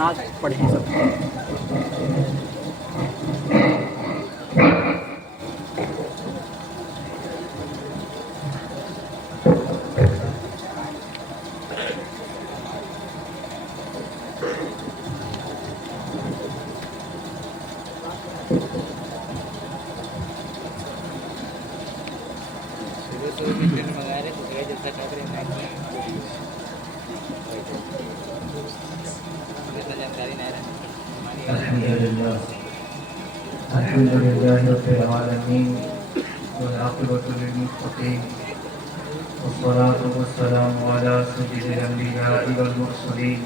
نعت پڑھیں سب. الحمد لله رب العالمين والعاقبة للمتقين والصلاة والسلام على سيد الأنبياء والمرسلين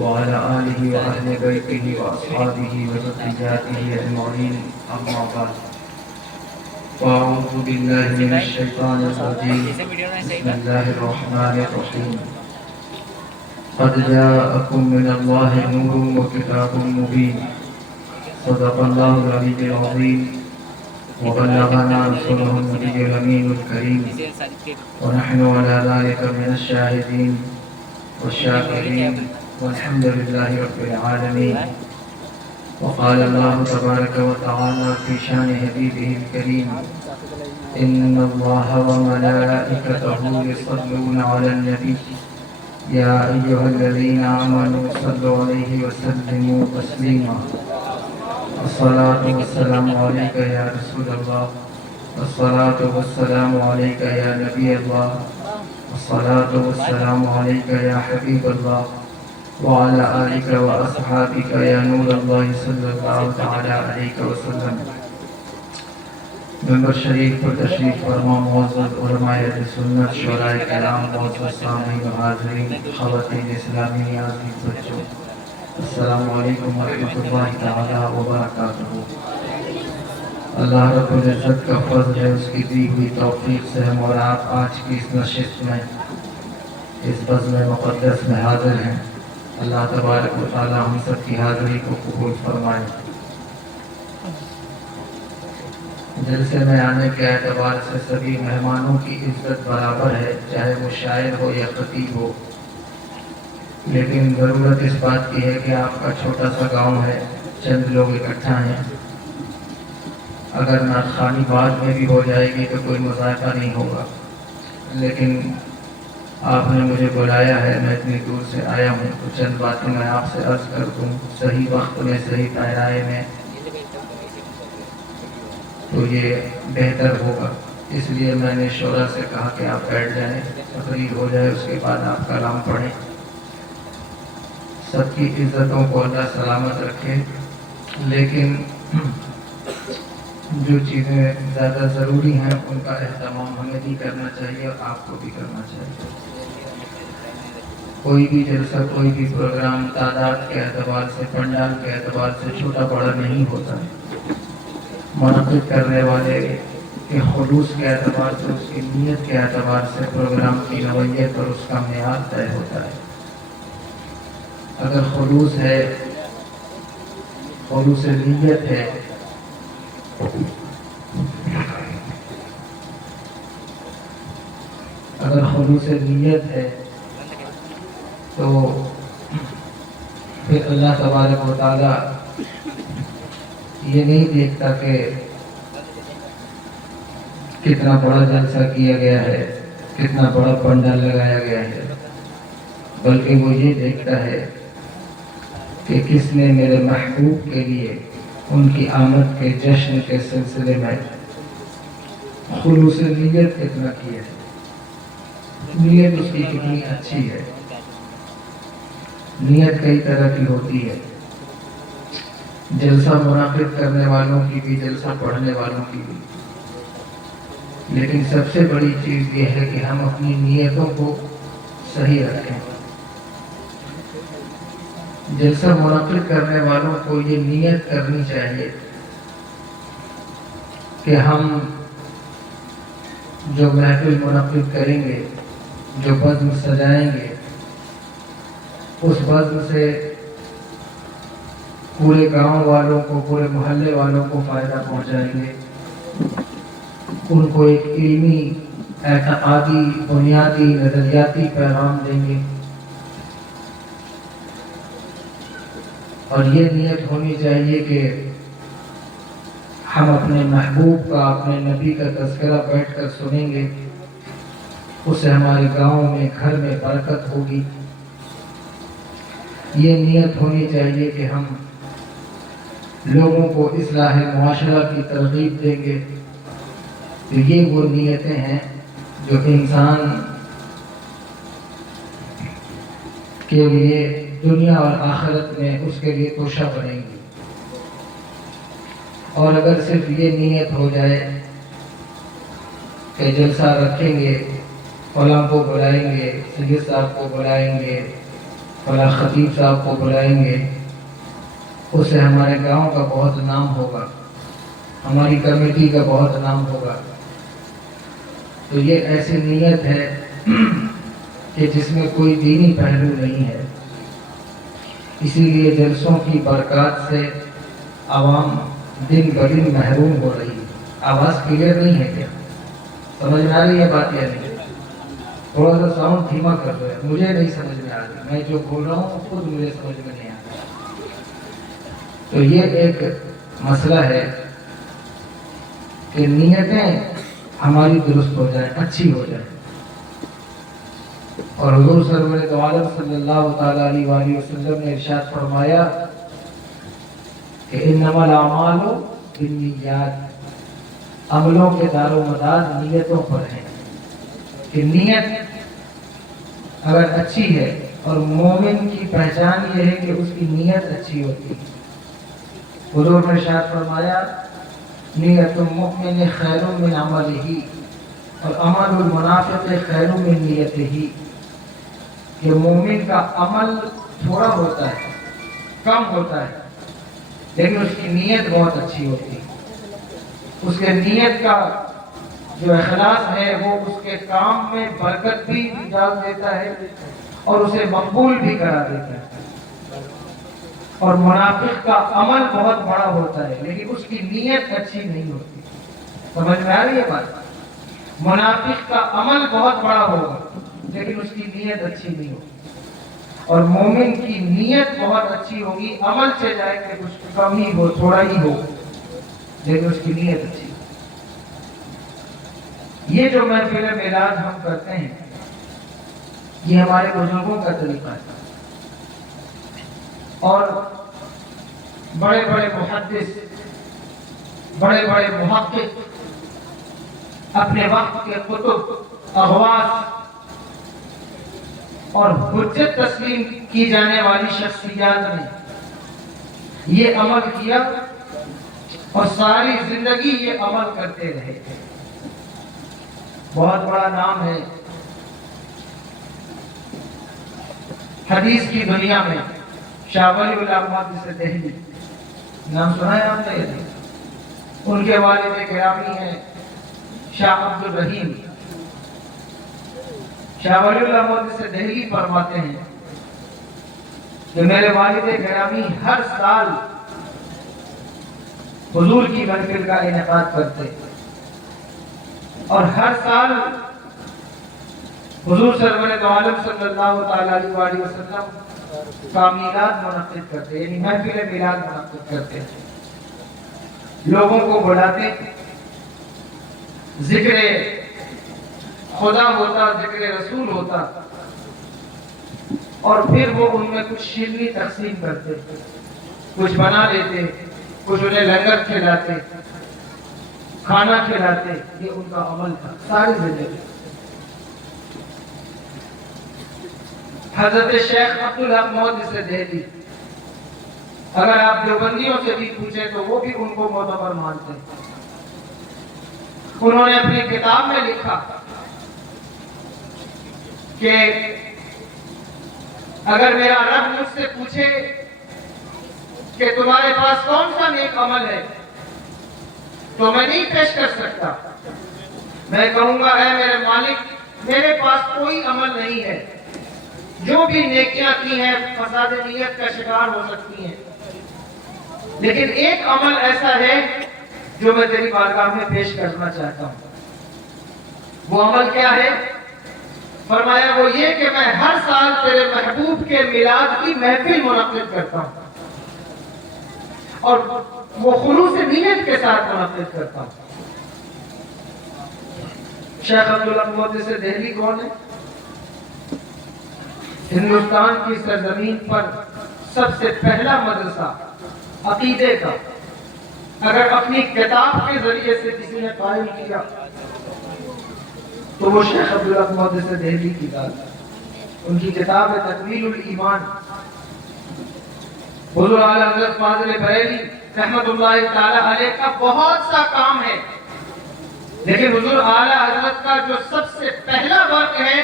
وعلى آله وأهل بيته وأصحابه وذرياته أجمعين أما بعد فأعوذ بالله من الشيطان الرجيم بسم الله الرحمن الرحيم قد جاءكم من الله نور وكتاب مبين صدق الله العلي العظيم وبلغنا رسوله النبي الأمين الكريم ونحن على ذلك من الشاهدين والشاكرين والحمد لله رب العالمين. وقال الله تبارك وتعالى في شان حبيبه الكريم إن الله وملائكته يصلون على النبي يا أيها الذين آمنوا صلوا عليه وسلموا تسليما. الصلاة والسلام عليك يا رسول الله الصلاة والسلام عليك يا نبي الله الصلاة والسلام عليك يا حبيب الله وعلى آلك وأصحابك يا نور الله صلى الله تعالى عليك وسلم. ممبر شریف پر تشریف فرما معزز علماء اہل سنت شعراء کرام معزز سامعین و حاضرین خواتین اسلامی عزیز بچوں السلام علیکم ورحمۃ اللہ تعالی وبرکاتہ. اللہ رب العزت کا فضل ہے اس کی دی ہوئی توفیق سے ہم اور آپ آج کی اس نشست میں اس بزم مقدس میں حاضر ہیں. اللہ تبارک و تعالی ہم سب کی حاضری کو قبول فرمائے. جلسے میں آنے کے اعتبار سے سبھی مہمانوں کی عزت برابر ہے چاہے وہ شاعر ہو یا خطیب ہو، لیکن ضرورت اس بات کی ہے کہ آپ کا چھوٹا سا گاؤں ہے، چند لوگ اکٹھا ہیں. اگر نعتخوانی بعد میں بھی ہو جائے گی تو کوئی مذائقہ نہیں ہوگا، لیکن آپ نے مجھے بلایا ہے، میں اتنی دور سے آیا ہوں تو چند باتیں میں آپ سے عرض کر دوں صحیح وقت میں صحیح دائرے میں تو یہ بہتر ہوگا. اس لیے میں نے شعراء سے کہا کہ آپ بیٹھ جائیں، تقریر ہو جائے اس کے بعد آپ کلام پڑھیں. سب کی عزتوں کو اللہ سلامت رکھے، لیکن جو چیزیں زیادہ ضروری ہیں ان کا اہتمام ہمیں بھی کرنا چاہیے اور آپ کو بھی کرنا چاہیے. کوئی بھی جلسہ کوئی بھی پروگرام تعداد کے اعتبار سے پنڈال کے اعتبار سے چھوٹا بڑا نہیں ہوتا ہے. منعقد کرنے والے کے خلوص کے اعتبار سے اس کی نیت کے اعتبار سے پروگرام کی نوعیت اور اس کا معیار طے ہوتا ہے. اگر خلوص ہے، خلوص نیت ہے اگر خلوص نیت ہے تو پھر اللہ تبارک و تعالی یہ نہیں دیکھتا کہ کتنا بڑا جلسہ کیا گیا ہے، کتنا بڑا پنڈال لگایا گیا ہے، بلکہ وہ یہ دیکھتا ہے کہ کس نے میرے محبوب کے لیے ان کی آمد کے جشن کے سلسلے میں خلوص نیت کتنا کی ہے، نیت اس کی کتنی اچھی ہے. نیت کئی طرح کی ہوتی ہے، جلسہ منعقد کرنے والوں کی بھی، جلسہ پڑھنے والوں کی بھی، لیکن سب سے بڑی چیز یہ ہے کہ ہم اپنی نیتوں کو صحیح رکھیں. جلسہ منعقد کرنے والوں کو یہ نیت کرنی چاہیے کہ ہم جو محفل منعقد کریں گے، جو بزم سجائیں گے، اس بزم سے پورے گاؤں والوں کو، پورے محلے والوں کو فائدہ پہنچائیں گے. ان کو ایک علمی، اعتقادی، بنیادی، نظریاتی پیغام دیں گے. اور یہ نیت ہونی چاہیے کہ ہم اپنے محبوب کا، اپنے نبی کا تذکرہ بیٹھ کر سنیں گے، اس سے ہمارے گاؤں میں، گھر میں برکت ہوگی۔ یہ نیت ہونی چاہیے کہ ہم لوگوں کو اصلاح معاشرہ کی ترغیب دیں گے۔ تو یہ وہ نیتیں ہیں جو انسان کے لیے دنیا اور آخرت میں اس کے لیے توشہ بنیں گی۔ اور اگر صرف یہ نیت ہو جائے کہ جلسہ رکھیں گے، فلاں کو بلائیں گے، سید صاحب کو بلائیں گے، فلاں خطیب صاحب کو بلائیں گے، اس سے ہمارے گاؤں کا بہت نام ہوگا، ہماری کمیٹی کا بہت نام ہوگا۔ تو یہ ایسی نیت ہے کہ جس میں کوئی دینی پہلو نہیں ہے۔ اسی لیے جلسوں کی برکات سے عوام دن بدن محروم ہو رہی ہے۔ آواز کلیئر نہیں ہے کیا؟ سمجھ میں آ رہی ہے بات یا نہیں؟ تھوڑا سا ساؤنڈ دھیما کر رہے ہیں، مجھے نہیں سمجھ میں آ رہی، میں جو بول رہا ہوں خود مجھے سمجھ میں نہیں آ رہا۔ تو یہ ایک مسئلہ ہے کہ نیتیں ہماری درست ہو جائیں، اچھی ہو جائیں۔ اور حضور سرور دو عالم صلی اللہ تعالیٰ علیہ وآلہ وسلم نے ارشاد فرمایا کہ انما الاعمال بالنیات، عملوں کے دار و مدار نیتوں پر ہے۔ کہ نیت اگر اچھی ہے، اور مومن کی پہچان یہ ہے کہ اس کی نیت اچھی ہوتی ہے۔ حضور نے ارشاد فرمایا نیت المؤمن خیر من عملہ اور عمل المنافق خیر من نیتہ، کہ مومن کا عمل تھوڑا ہوتا ہے، کم ہوتا ہے، لیکن اس کی نیت بہت اچھی ہوتی ہے۔ اس کے نیت کا جو اخلاص ہے وہ اس کے کام میں برکت بھی ڈال دیتا ہے اور اسے مقبول بھی کرا دیتا ہے۔ اور منافق کا عمل بہت بڑا ہوتا ہے لیکن اس کی نیت اچھی نہیں ہوتی۔ سمجھ میں آ رہی ہے بات؟ منافق کا عمل بہت بڑا ہوگا لیکن اس کی نیت اچھی نہیں ہوگی، اور مومن کی نیت بہت اچھی ہوگی، عمل سے جائے کہ کچھ کم ہی ہو، تھوڑا ہی ہو، لیکن اس کی نیت اچھی۔ یہ جو محفل میلاد ہم کرتے ہیں یہ ہمارے بزرگوں کا طریقہ ہے، اور بڑے بڑے محدث، بڑے بڑے محقق، اپنے وقت کے کتب، اغواث اور حجت تسلیم کی جانے والی شخصیات نے یہ عمل کیا اور ساری زندگی یہ عمل کرتے رہے۔ بہت بڑا نام ہے حدیث کی دنیا میں شاہ ولی اللہ محدث دہلی، نام سنا ہے آپ نے؟ ان کے والد گرامی ہیں شاہ عبد الرحیم۔ شاہ ولی اللہ محدث دہلی فرماتے ہیں کہ میرے والد گرامی ہر سال حضور کی محفل کا انعقاد کرتے اور ہر سال حضور سرور دو عالم صلی اللہ تعالیٰ علیہ وآلہ وسلم کا میلاد منعقد کرتے، یعنی محفل میلاد منعقد کرتے، لوگوں کو بلاتے، ذکر خدا ہوتا، ذکر رسول ہوتا، اور پھر وہ ان میں کچھ شیرنی تقسیم کرتے، کچھ بنا لیتے، کچھ انہیں لنگر کھلاتے، کھانا کھلاتے۔ یہ ان کا عمل تھا ساری زندگی۔ حضرت شیخ عبدالحق محدث دہلی، اگر آپ دیوبندیوں سے بھی پوچھیں تو وہ بھی ان کو معتبر مانتے ہیں۔ انہوں نے اپنی کتاب میں لکھا کہ اگر میرا رب مجھ سے پوچھے کہ تمہارے پاس کون سا نیک عمل ہے تو میں نہیں پیش کر سکتا، میں کہوں گا اے میرے مالک میرے پاس کوئی عمل نہیں ہے، جو بھی نیکیاں کی ہیں فساد نیت کا شکار ہو سکتی ہیں، لیکن ایک عمل ایسا ہے جو میں تیری بارگاہ میں پیش کرنا چاہتا ہوں۔ وہ عمل کیا ہے؟ فرمایا وہ یہ کہ میں ہر سال تیرے محبوب کے میلاد کی محفل منعقد کرتا ہوں۔ اور وہ خلوص نیت کے ساتھ منعقد کرتا ہوں۔ شیخ عبداللہ محدث دہلی کون ہے؟ ہندوستان کی سرزمین پر سب سے پہلا مدرسہ عقیدے کا اگر اپنی کتاب کے ذریعے سے کسی نے قائم کیا تو وہ شیخ عبداللہ محدث دہلی کی ذات ہے۔ ان کی کتاب ہے تکمیل الایمان۔ حضور اعلی حضرت فاضل بریلوی رحمت اللہ تعالی علیہ کا بہت سا کام ہے، لیکن حضور اعلی حضرت کا جو سب سے پہلا ورک ہے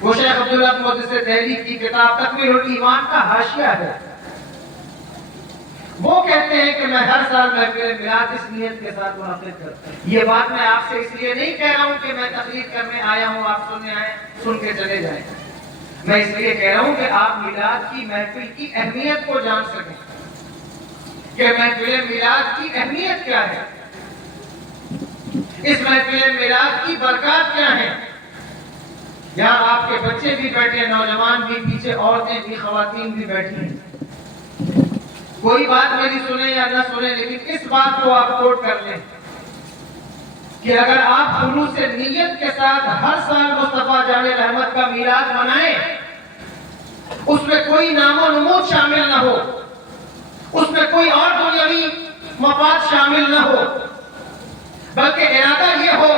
وہ شیخ عبداللہ محدث دہلی کی کتاب تکمیل الایمان کا حاشیہ ہے۔ وہ کہتے ہیں کہ میں ہر سال محفل میلاد اس نیت کے ساتھ منعقد کرتا ہوں۔ یہ بات میں آپ سے اس لیے نہیں کہہ رہا ہوں کہ میں تقریر کرنے آیا ہوں، آپ سننے آئے سن کے چلے جائیں، میں اس لیے کہہ رہا ہوں کہ آپ میلاد کی محفل کی اہمیت کو جان سکیں کہ محفل میلاد کی اہمیت کیا ہے، اس محفل میلاد کی برکات کیا ہے۔ یہاں آپ کے بچے بھی بیٹھے، نوجوان بھی، پیچھے عورتیں بھی، خواتین بھی بیٹھی ہیں۔ کوئی بات میری سنیں یا نہ سنیں، لیکن اس بات کو آپ نوٹ کر لیں کہ اگر آپ خلوص نیت کے ساتھ ہر سال مصطفیٰ جان رحمت کا میلاد منائیں، اس میں کوئی نام و نمود شامل نہ ہو، اس میں کوئی اور دنیاوی مفاد شامل نہ ہو، بلکہ ارادہ یہ ہو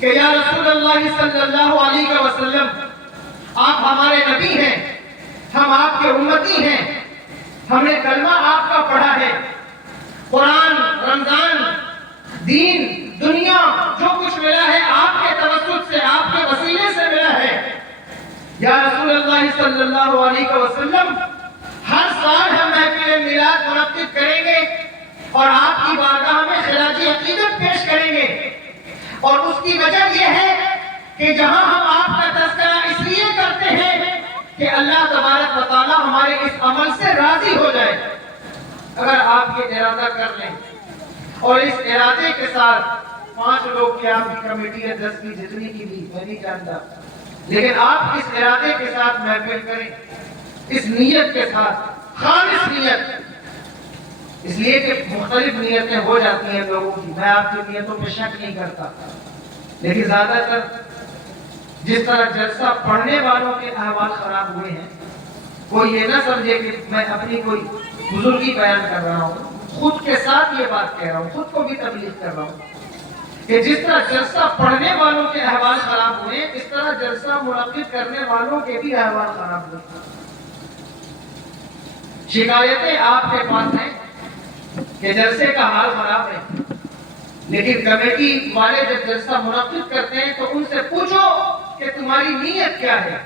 کہ یا رسول اللہ صلی اللہ علیہ وسلم آپ ہمارے نبی ہیں، ہم آپ کے امتی ہیں، ہم نے کلمہ آپ کا پڑھا ہے، قرآن، رمضان، دین، دنیا جو کچھ ملا ہے آپ کے توسط سے، آپ کے وسیلے سے ملا ہے۔ یا رسول اللہ صلی اللہ علیہ وسلم ہر سال ہم محفل میلاد منعقد کریں گے اور آپ کی بارگاہ میں خراج عقیدت پیش کریں گے، اور اس کی وجہ یہ ہے کہ جہاں ہم آپ کا تذکرہ اس لیے کرتے ہیں کہ اللہ تبارک و تعالی ہمارے اس عمل سے راضی ہو جائے۔ اگر آپ یہ ارادہ کر لیں اور اس ارادے کے ساتھ 5 لوگ کی آپ کی کمیٹی ہے، 10 کی، جتنی کی بھی میں نہیں جانتا، لیکن آپ اس ارادے کے ساتھ محفل کریں، اس نیت کے ساتھ، خالص نیت، اس لیے کہ مختلف نیتیں ہو جاتی ہیں لوگوں کی، میں آپ کی نیتوں پہ شک نہیں کرتا، لیکن زیادہ تر جس طرح جلسہ پڑھنے والوں کے احوال خراب ہوئے ہیں، کوئی یہ نہ سمجھے کہ میں اپنی کوئی بزرگی بیان کر رہا ہوں، خود کے ساتھ یہ بات کہہ رہا ہوں، خود کو بھی تبلیغ کر رہا ہوں کہ جس طرح جلسہ پڑھنے والوں کے احوال خراب ہوئے، اس طرح جلسہ منعقد کرنے والوں کے بھی احوال خراب ہوئے۔ شکایتیں آپ کے پاس ہیں کہ جلسے کا حال خراب ہے، لیکن کمیٹی والے جب جلسہ منعقد کرتے ہیں تو ان سے پوچھو کہ تمہاری نیت کیا ہے،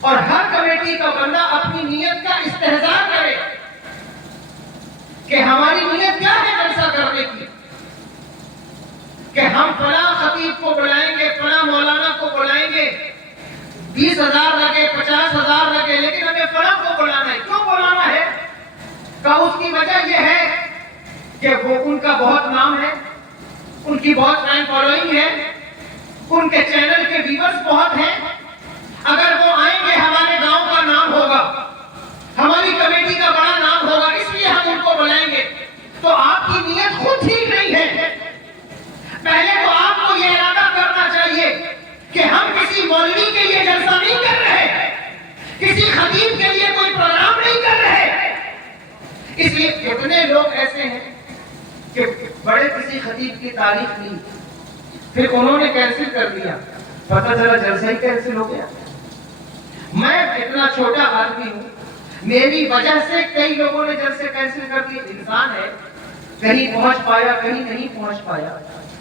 اور ہر کمیٹی کا بندہ اپنی نیت کا استحضار کرے کہ ہماری نیت کیا ہے جلسہ کرنے کی، کہ ہم فلاں خطیب کو بلائیں گے، فلاں مولانا کو بلائیں گے، 20,000 لگے، 50,000 لگے، لیکن ہمیں فلاں کو بلانا ہے۔ کیوں بلانا ہے؟ کہ اس کی وجہ یہ ہے کہ وہ ان کا بہت نام ہے، ان کی بہت فین فالوئنگ ہے، ان کے چینل کے ویورز بہت ہیں، اگر وہ آئیں گے ہمارے گاؤں کا نام ہوگا، ہماری کمیٹی کا بڑا نام ہوگا، اس لیے ہم ان کو بلائیں گے۔ تو آپ کی نیت خود ٹھیک نہیں ہے۔ پہلے تو آپ کو یہ ارادہ کرنا چاہیے کہ ہم کسی مولوی کے لیے جلسہ نہیں کر رہے، کسی خطیب کے لیے کوئی پروگرام نہیں کر رہے۔ اس لیے کتنے لوگ ایسے ہیں کہ بڑے کسی خطیب کی تعریف لی، پھر انہوں نے کینسل کر دیا، پتہ چلا جلسہ ہی کینسل ہو گیا۔ میں اتنا چھوٹا آدمی ہوں، میری وجہ سے کئی لوگوں نے جلسے کینسل کر دیے۔ انسان ہے، کہیں پہنچ پایا، کہیں نہیں پہنچ پایا،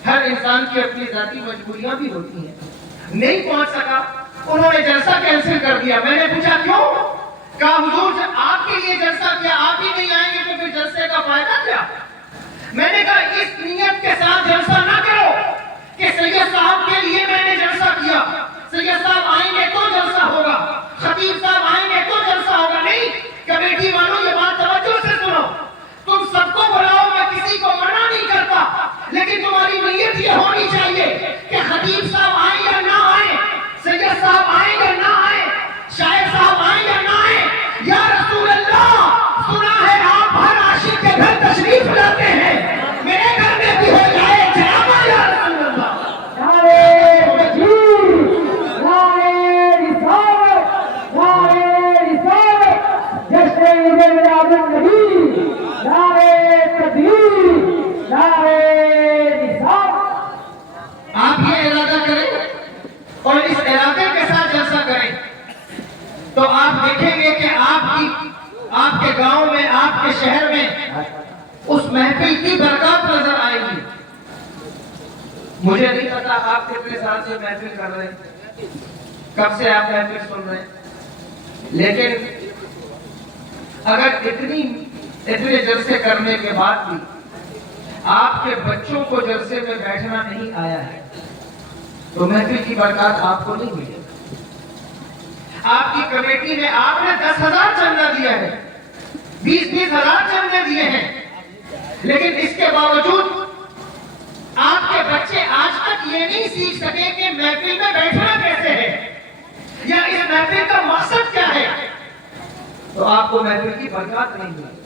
ہر انسان کی اپنی ذاتی مجبوریاں بھی ہوتی ہیں، نہیں پہنچ سکا، انہوں نے جلسہ کینسل کر دیا۔ میں نے پوچھا کیوں؟ کہا حضور جب آپ کے لیے جلسہ کیا، آپ ہی نہیں آئیں گے تو پھر جلسے کا فائدہ کیا؟ میں نے کہا اس نیت کے ساتھ جلسہ نہ کرو کہ سید صاحب کے لیے میں نے جلسہ کیا، سید صاحب آئیں گے تو جلسہ ہوگا، خطیب صاحب آئیں گے تو جلسہ ہوگا۔ نہیں، کمیٹی والوں یہ بات توجہ سے سنو، تم سب کو بلاؤ، میں کسی کو منع نہیں کرتا، لیکن تمہاری نیت یہ ہونی چاہیے کہ خطیب صاحب آئیں یا نہ آئیں، سید صاحب آئیں یا نہ آئیں، شاعر صاحب آئیں یا نہ آئیں، یا رسول اللہ سنا ہے آپ ہر ارادے کے ساتھ جلسہ کریں تو آپ دیکھیں گے کہ آپ کے گاؤں میں، آپ کے شہر میں اس محفل کی برکات نظر آئے گی۔ مجھے نہیں پتا آپ کتنے سال سے محفل کر رہے ہیں، کب سے آپ محفل سن رہے ہیں، لیکن اگر اتنے جلسے کرنے کے بعد بھی آپ کے بچوں کو جلسے میں بیٹھنا نہیں آیا ہے تو محفل کی برکات آپ کو نہیں ملے۔ آپ کی کمیٹی میں آپ نے 10,000 چندہ دیا ہے، 20,000 چندے دیے ہیں، لیکن اس کے باوجود آپ کے بچے آج تک یہ نہیں سیکھ سکے کہ محفل میں بیٹھنا کیسے ہے یا اس محفل کا مقصد کیا ہے، تو آپ کو محفل کی برکات نہیں ملی۔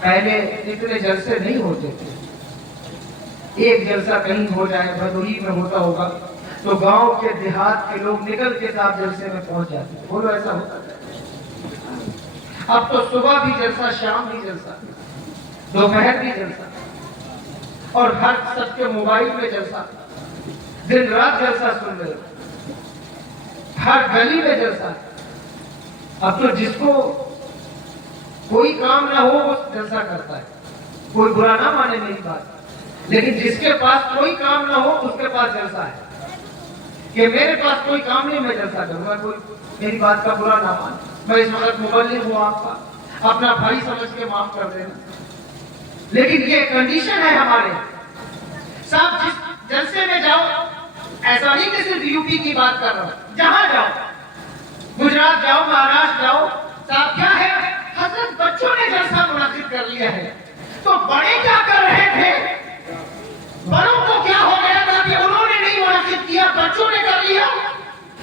پہلے اتنے جلسے نہیں ہوتے تھے، ایک جلسہ کہیں ہو جائے، بھدوہی میں ہوتا ہوگا تو گاؤں کے دیہات کے لوگ نکل کے ساتھ جلسے میں پہنچ جاتے ہیں، بولو ایسا ہوتا ہے؟ اب تو صبح بھی جلسہ، شام بھی جلسہ، دوپہر بھی جلسہ، اور ہر سب کے موبائل میں جلسہ، دن رات جلسہ سن رہے ہو، ہر گلی میں جلسہ۔ اب تو جس کو کوئی کام نہ ہو وہ جلسہ کرتا ہے، کوئی برا نہ مانے میری بات، لیکن جس کے پاس کوئی کام نہ ہو اس کے پاس جلسہ ہے کہ میرے پاس کوئی کام نہیں، میں جلسہ کروں گا، کوئی میری بات کا برا نہ مانے، میں اس وقت مبلغ ہوں، آپ کا اپنا بھائی سمجھ کے معاف کر دینا، لیکن یہ کنڈیشن ہے ہمارے صاحب۔ جس جلسے میں جاؤ، ایسا نہیں کہ صرف یو پی کی بات کر رہا ہوں، جہاں جاؤ، گجرات جاؤ، مہاراشٹر جاؤ، صاحب کیا ہے، حضرت بچوں نے جلسہ منعقد کر لیا ہے، تو بڑے کیا کر رہے تھے؟ بڑوں کو کیا ہو گیا تھا کہ انہوں نے نہیں منعقد کیا، بچوں نے کر لیا؟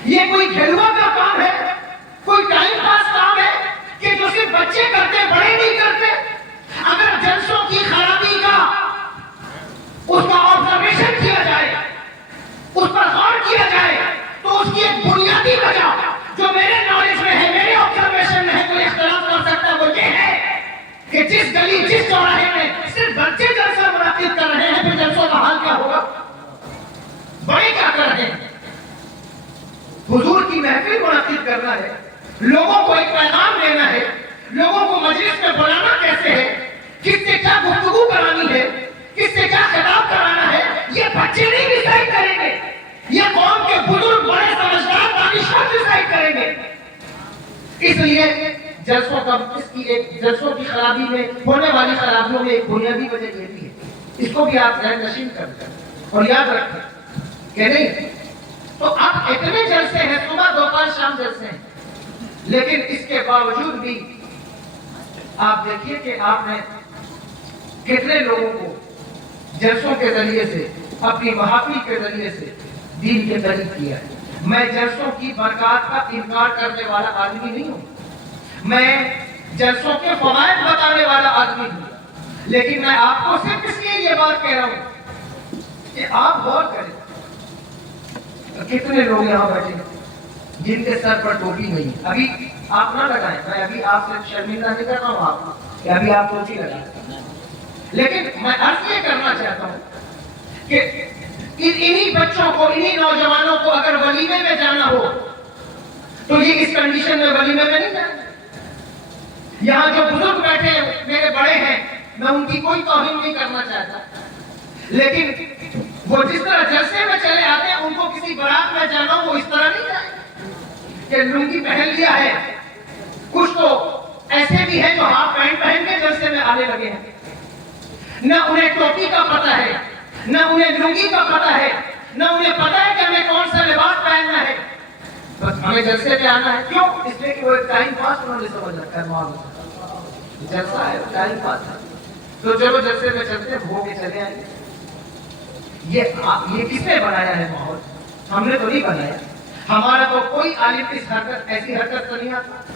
یہ کوئی کھیلوا کا کام ہے، کوئی ٹائم پاس کام ہے کہ جو صرف بچے کرتے، بڑے نہیں کرتے؟ اگر جلسوں کی خرابی کا اس کا آبزرویشن کیا جائے، اس پر غور کیا جائے، تو اس کی ایک بنیادی وجہ جو میرے نالج میں ہے، میرے آبزرویشن میں ہے، کوئی اختلاف کر سکتا ہے، وہ یہ ہے کہ جس گلی، جس چوراہے میں صرف بچے جلسہ منعقد کر رہے ہیں، پھر جلسوں کا حال کیا ہوگا؟ بڑے کیا کر رہے ہیں؟ حضور کی محفل منعقد کرنا ہے، لوگوں کو ایک پیغام دینا ہے، لوگوں کو مجلس میں بلانا کیسے ہے، کس سے کیا گفتگو کرانی ہے، کس سے کیا خطاب کرانا ہے، یہ بچے نہیں ڈیسائیڈ کریں گے، یہ قوم کے بزرگ، بڑے سمجھدار دانشور ڈیسائیڈ کریں گے۔ اس لیے جلسوں کا، اس کی ایک جلسوں کی خرابی میں ہونے والی خرابیوں میں ایک بنیادی وجہ یہ بھی ہے، اس کو بھی آپ ذہن نشین کر دیں اور یاد رکھیں کہ نہیں تو اب اتنے جلسے ہیں، صبح دوپہر شام جلسے ہیں، لیکن اس کے باوجود بھی آپ دیکھیے کہ آپ نے کتنے لوگوں کو جلسوں کے ذریعے سے، اپنی محافل کے ذریعے سے دین کے قریب کیا ہے۔ میں جلسوں کی برکات کا انکار کرنے والا آدمی نہیں ہوں، میں جلسوں کے فوائد بتانے والا آدمی ہوں، لیکن میں آپ کو صرف اس لیے یہ بات کہہ رہا ہوں کہ آپ غور کریں، کتنے لوگ یہاں بیٹھے ہیں جن کے سر پر ٹوپی نہیں ہے؟ ابھی آپ نہ لگائیں، میں ابھی آپ سے شرمندہ نہیں کر رہا ہوں آپ کو کہ ابھی آپ ٹوپی لگائیں، لیکن میں عرض یہ کرنا چاہتا ہوں کہ انہی بچوں کو، انہی نوجوانوں کو اگر ولیمے میں جانا ہو تو یہ اس کنڈیشن میں ولیمے میں نہیں جائیں۔ یہاں جو بزرگ بیٹھے ہیں، میرے بڑے ہیں، میں ان کی کوئی توہین نہیں کرنا چاہتا، لیکن وہ جس طرح جلسے میں چلے آتے ہیں، ان کو کسی بارات میں جانا ہو وہ اس طرح نہیں جائیں کہ لنگی پہن لیا ہے۔ کچھ تو ایسے بھی ہیں جو ہاف پینٹ پہن کے جلسے میں آنے لگے ہیں، نہ انہیں ٹوپی کا پتہ ہے، نہ انہیں لنگی کا پتہ ہے، نہ انہیں پتہ ہے کہ ہمیں کون سا لباس پہننا ہے، بس ہمیں جلسے میں آنا ہے۔ کیوں؟ اس لیے کہ وہ ایک ٹائم پاس انہوں نے سمجھ رکھا ہے، معلوم جلسہ ہے، ٹائم پاس ہے، تو چلو جلسے میں چلتے ہیں، ہو کے چلے آئیں۔ یہ کس نے بنایا ہے ماحول؟ ہم نے تو نہیں بنایا، ہمارا تو کوئی عالم اس حرکت، ایسی حرکت تو نہیں آتا۔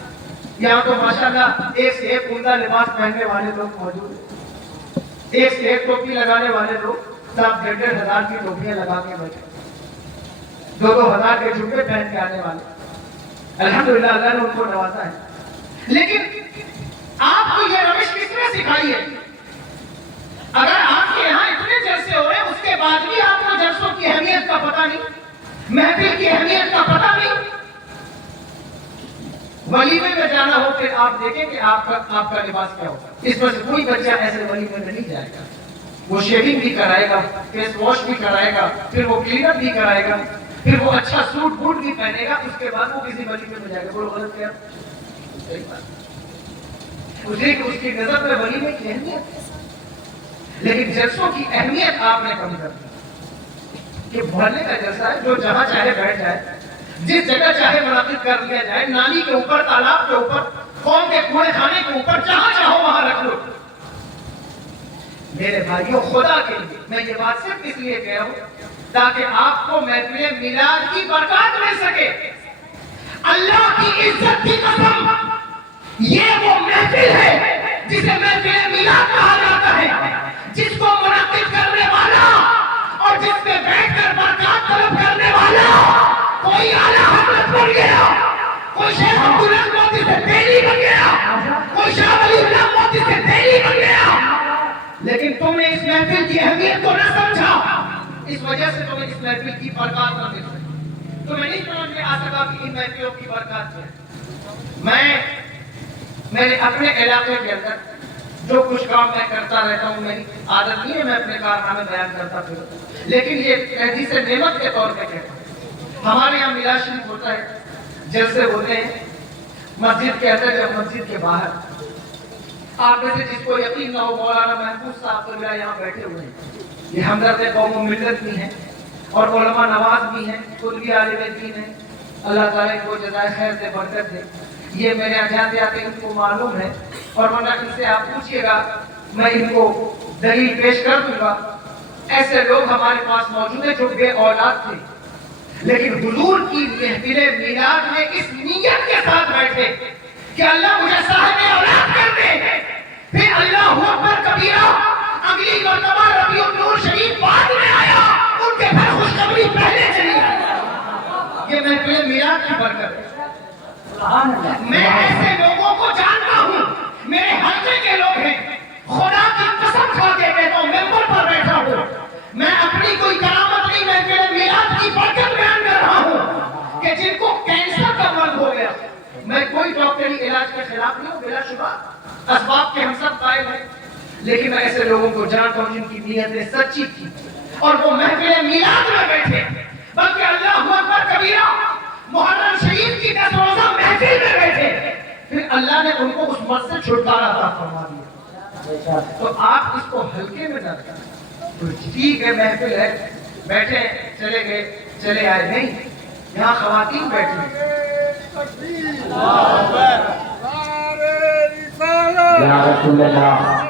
یہاں تو ماشاءاللہ ایک سے ایک عمدہ لباس پہننے والے لوگ موجود ہیں، ایک سے ایک ٹوپی لگانے والے لوگ، صاحب 1,500 کی ٹوپیاں لگا کے بیٹھے، 2,000 کے جھمکے پہن کے آنے والے، الحمدللہ اللہ نے ان کو نوازا ہے۔ لیکن آپ کو یہ روش کس نے سکھائی ہے؟ اگر آپ کے یہاں اتنے جلسے ہو رہے ہیں، اس کے بعد بھی آپ کو جلسوں کی اہمیت کا پتہ نہیں، محفل کی اہمیت کا پتہ نہیں. ولیمے میں جانا ہو پھر آپ دیکھیں کہ آپ کا لباس کیا ہوگا. اس میں سے کوئی بچہ ایسے ولیمے میں نہیں جائے گا. وہ شیونگ بھی کرائے گا, فیس واش بھی کرائے گا, پھر وہ کلین اپ بھی کرائے گا, پھر وہ اچھا سوٹ بوٹ بھی پہنے گا, اس کے بعد وہ کسی ولیمے میں جائے گا. وہ غلط کیا؟ صحیح بات. اس کی نظر میں ولیمے کی اہمیت ہے. لیکن جلسوں کی اہمیت آپ نے کم کر دی کہ محلے کا جلسہ ہے, جو جہاں چاہے بیٹھ جائے, جس جگہ چاہے منعقد کر دیا جائے, نالی کے اوپر, تالاب کے اوپر, قوم کے کوڑے خانے کے اوپر, جہاں چاہو وہاں رکھ لو. میرے بھائیوں, خدا کے لیے میں یہ بات صرف اس لیے کہہ رہا ہوں تاکہ آپ کو محفل میلاد کی برکات مل سکے. اللہ کی عزت کی قسم, یہ وہ محفل ہے جسے محفل میلاد کہا جاتا ہے, جس کو منعقد کرنے والا اور جس میں بیٹھ کر برکات طلب کرنے والا کوئی اعلیٰ حضرت بن گیا, کوئی شیخ عبداللہ موتی سے دہلی بن گیا, کوئی شاہ ولی اللہ موتی سے دہلی بن گیا. لیکن تم نے اس محفل کی اہمیت کو نہ سمجھا, اس وجہ سے تمہیں اس محفل کی برکات نہ مل سکی. تمہیں نہیں سمجھ میں آ سکا کہ ان محفلوں کی برکات ہے. میرے اپنے علاقے کے اندر جو کچھ کام میں کرتا رہتا ہوں, میری عادت نہیں ہے میں اپنے کارنامے بیان کرتا پھر, لیکن یہ حدیث نعمت کے طور پہ کہتا ہوں. ہمارے یہاں میلاد شریف ہوتا ہے, جلسے ہوتے ہیں مسجد کے اندر یا مسجد کے باہر. آپ میں سے جس کو یقین نہ ہو, مولانا محفوظ صاحب تو یہاں بیٹھے ہوئے ہیں, یہ ہمدرد قوم و ملت بھی ہیں اور علماء نواز بھی ہیں, خود بھی عالم دین ہیں. اللہ تعالیٰ کو جزائے خیر سے برکت دے. یہ میرے جاتے آتے ان کو معلوم ہے, اور ورنہ ان سے آپ پوچھئے گا, میں ان کو دلیل پیش کر دوں گا. ایسے لوگ ہمارے پاس موجود ہیں جو بے اولاد تھے, لیکن حضور کی محفل میلاد میں اس نیت کے ساتھ بیٹھے کہ اللہ مجھے صاحب اولاد کر دے. پھر اللہ اکبر کبیرہ, اگلی مرتبہ ربیع النور شریف بعد میں آیا, ان کے گھر خوشخبری پہلے چلی آئی. یہ محفل میلاد کی برکت ہے. میں ایسے لوگوں کو جانتا ہوں, میرے حلقے کے لوگ ہیں, خدا کی قسم کھا کے کہتا ہوں, ممبر پر بیٹھا ہوں, میں اپنی کوئی کرامت نہیں, محفل میلاد کی برکت بیان کر رہا ہوں کہ جن کو کینسر کا مرض ہو گیا. میں کوئی ڈاکٹری علاج کے خلاف نہیں ہوں, بلا شبہ اسباب کے ہم سب قائل ہیں, لیکن میں ایسے لوگوں کو جانتا ہوں جن کی نیتیں سچی تھی اور وہ محفل میلاد میں بیٹھے, بلکہ اللہ اکبر کبیرہ محرم شریف کی 10 روزہ محفل میں بیٹھے. پھر اللہ نے ان کو اس مرض سے چھٹکارا عطا فرما دیا. تو آپ اس کو ہلکے میں نہ لیں. تو ٹھیک ہے, محفل ہے, بیٹھے چلے گئے چلے آئے, نہیں, یہاں خواتین بیٹھی. یا رسول اللہ,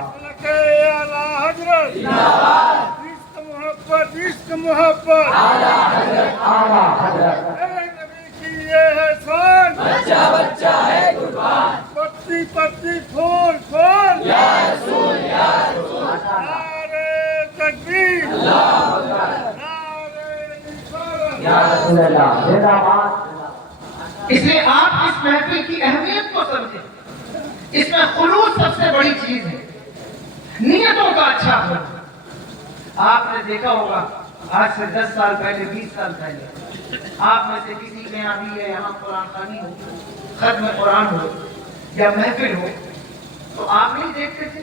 عشق محبت اعلیٰ حضرت, نبی کی یہ ہے شان, بچہ بچہ ہے قربان, پتی پتی پھول پھول, یا رسول یا رسول, نعرہ تکبیر, اللہ اکبر, نعرہ رسالت, یا رسول اللہ زندہ باد. اس لیے آپ اس محفل کی اہمیت کو سمجھیں. اس میں خلوص سب سے بڑی چیز ہے, نیتوں کا اچھا ہونا. آپ نے دیکھا ہوگا آج سے 10 سال پہلے, 20 سال پہلے, آپ میں سے کسی کے یہاں بھی ہے, یہاں قرآن خوانی ہو, ختم قرآن ہو یا محفل ہو, تو آپ نہیں دیکھتے تھے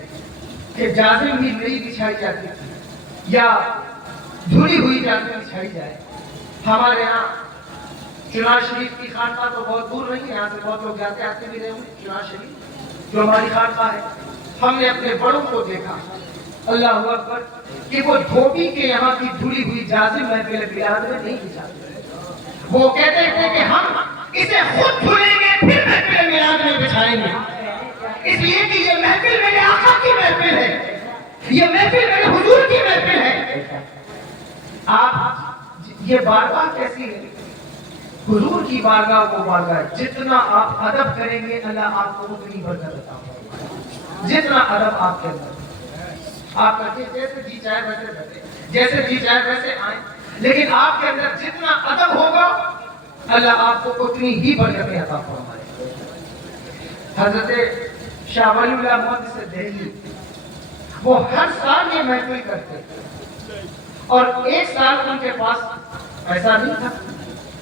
کہ جازم بھی نئی بچھائی جاتی تھی یا دھلی ہوئی جازم بچھائی جائے. ہمارے یہاں چنار شریف کی خانقاہ تو بہت دور نہیں ہے, یہاں سے بہت لوگ جاتے آتے بھی رہے ہوں. چنار شریف جو ہماری خانقاہ ہے, ہم نے اپنے بڑوں کو دیکھا, اللہ اکبر, کہ وہ دھوبی کے یہاں کی دھلی ہوئی جازم محفل میلاد میں نہیں بچھاتے. وہ کہتے تھے کہ ہم اسے خود دھلیں گے پھر محفل میلاد میں بچھائیں گے, اس لیے کہ یہ محفل میرے آقا کی محفل ہے, یہ محفل میرے حضور کی محفل ہے. آپ یہ بارگاہ کیسی ہے؟ حضور کی بارگاہ وہ بارگاہ ہے, جتنا آپ ادب کریں گے اللہ آپ کو اتنی برکت عطا فرمائے. جتنا ادب آپ کے اندر, آپ کرتے جیسے جی چاہے ویسے بیٹھے, جیسے جی چاہے ویسے آئیں, لیکن آپ کے اندر جتنا ادب ہوگا اللہ آپ کو اتنی ہی برکتیں عطا فرمائے. حضرت شاہ ولی اللہ موتی سے دہلی, وہ ہر سال یہ محفل کرتے, اور ایک سال ان کے پاس پیسہ نہیں تھا,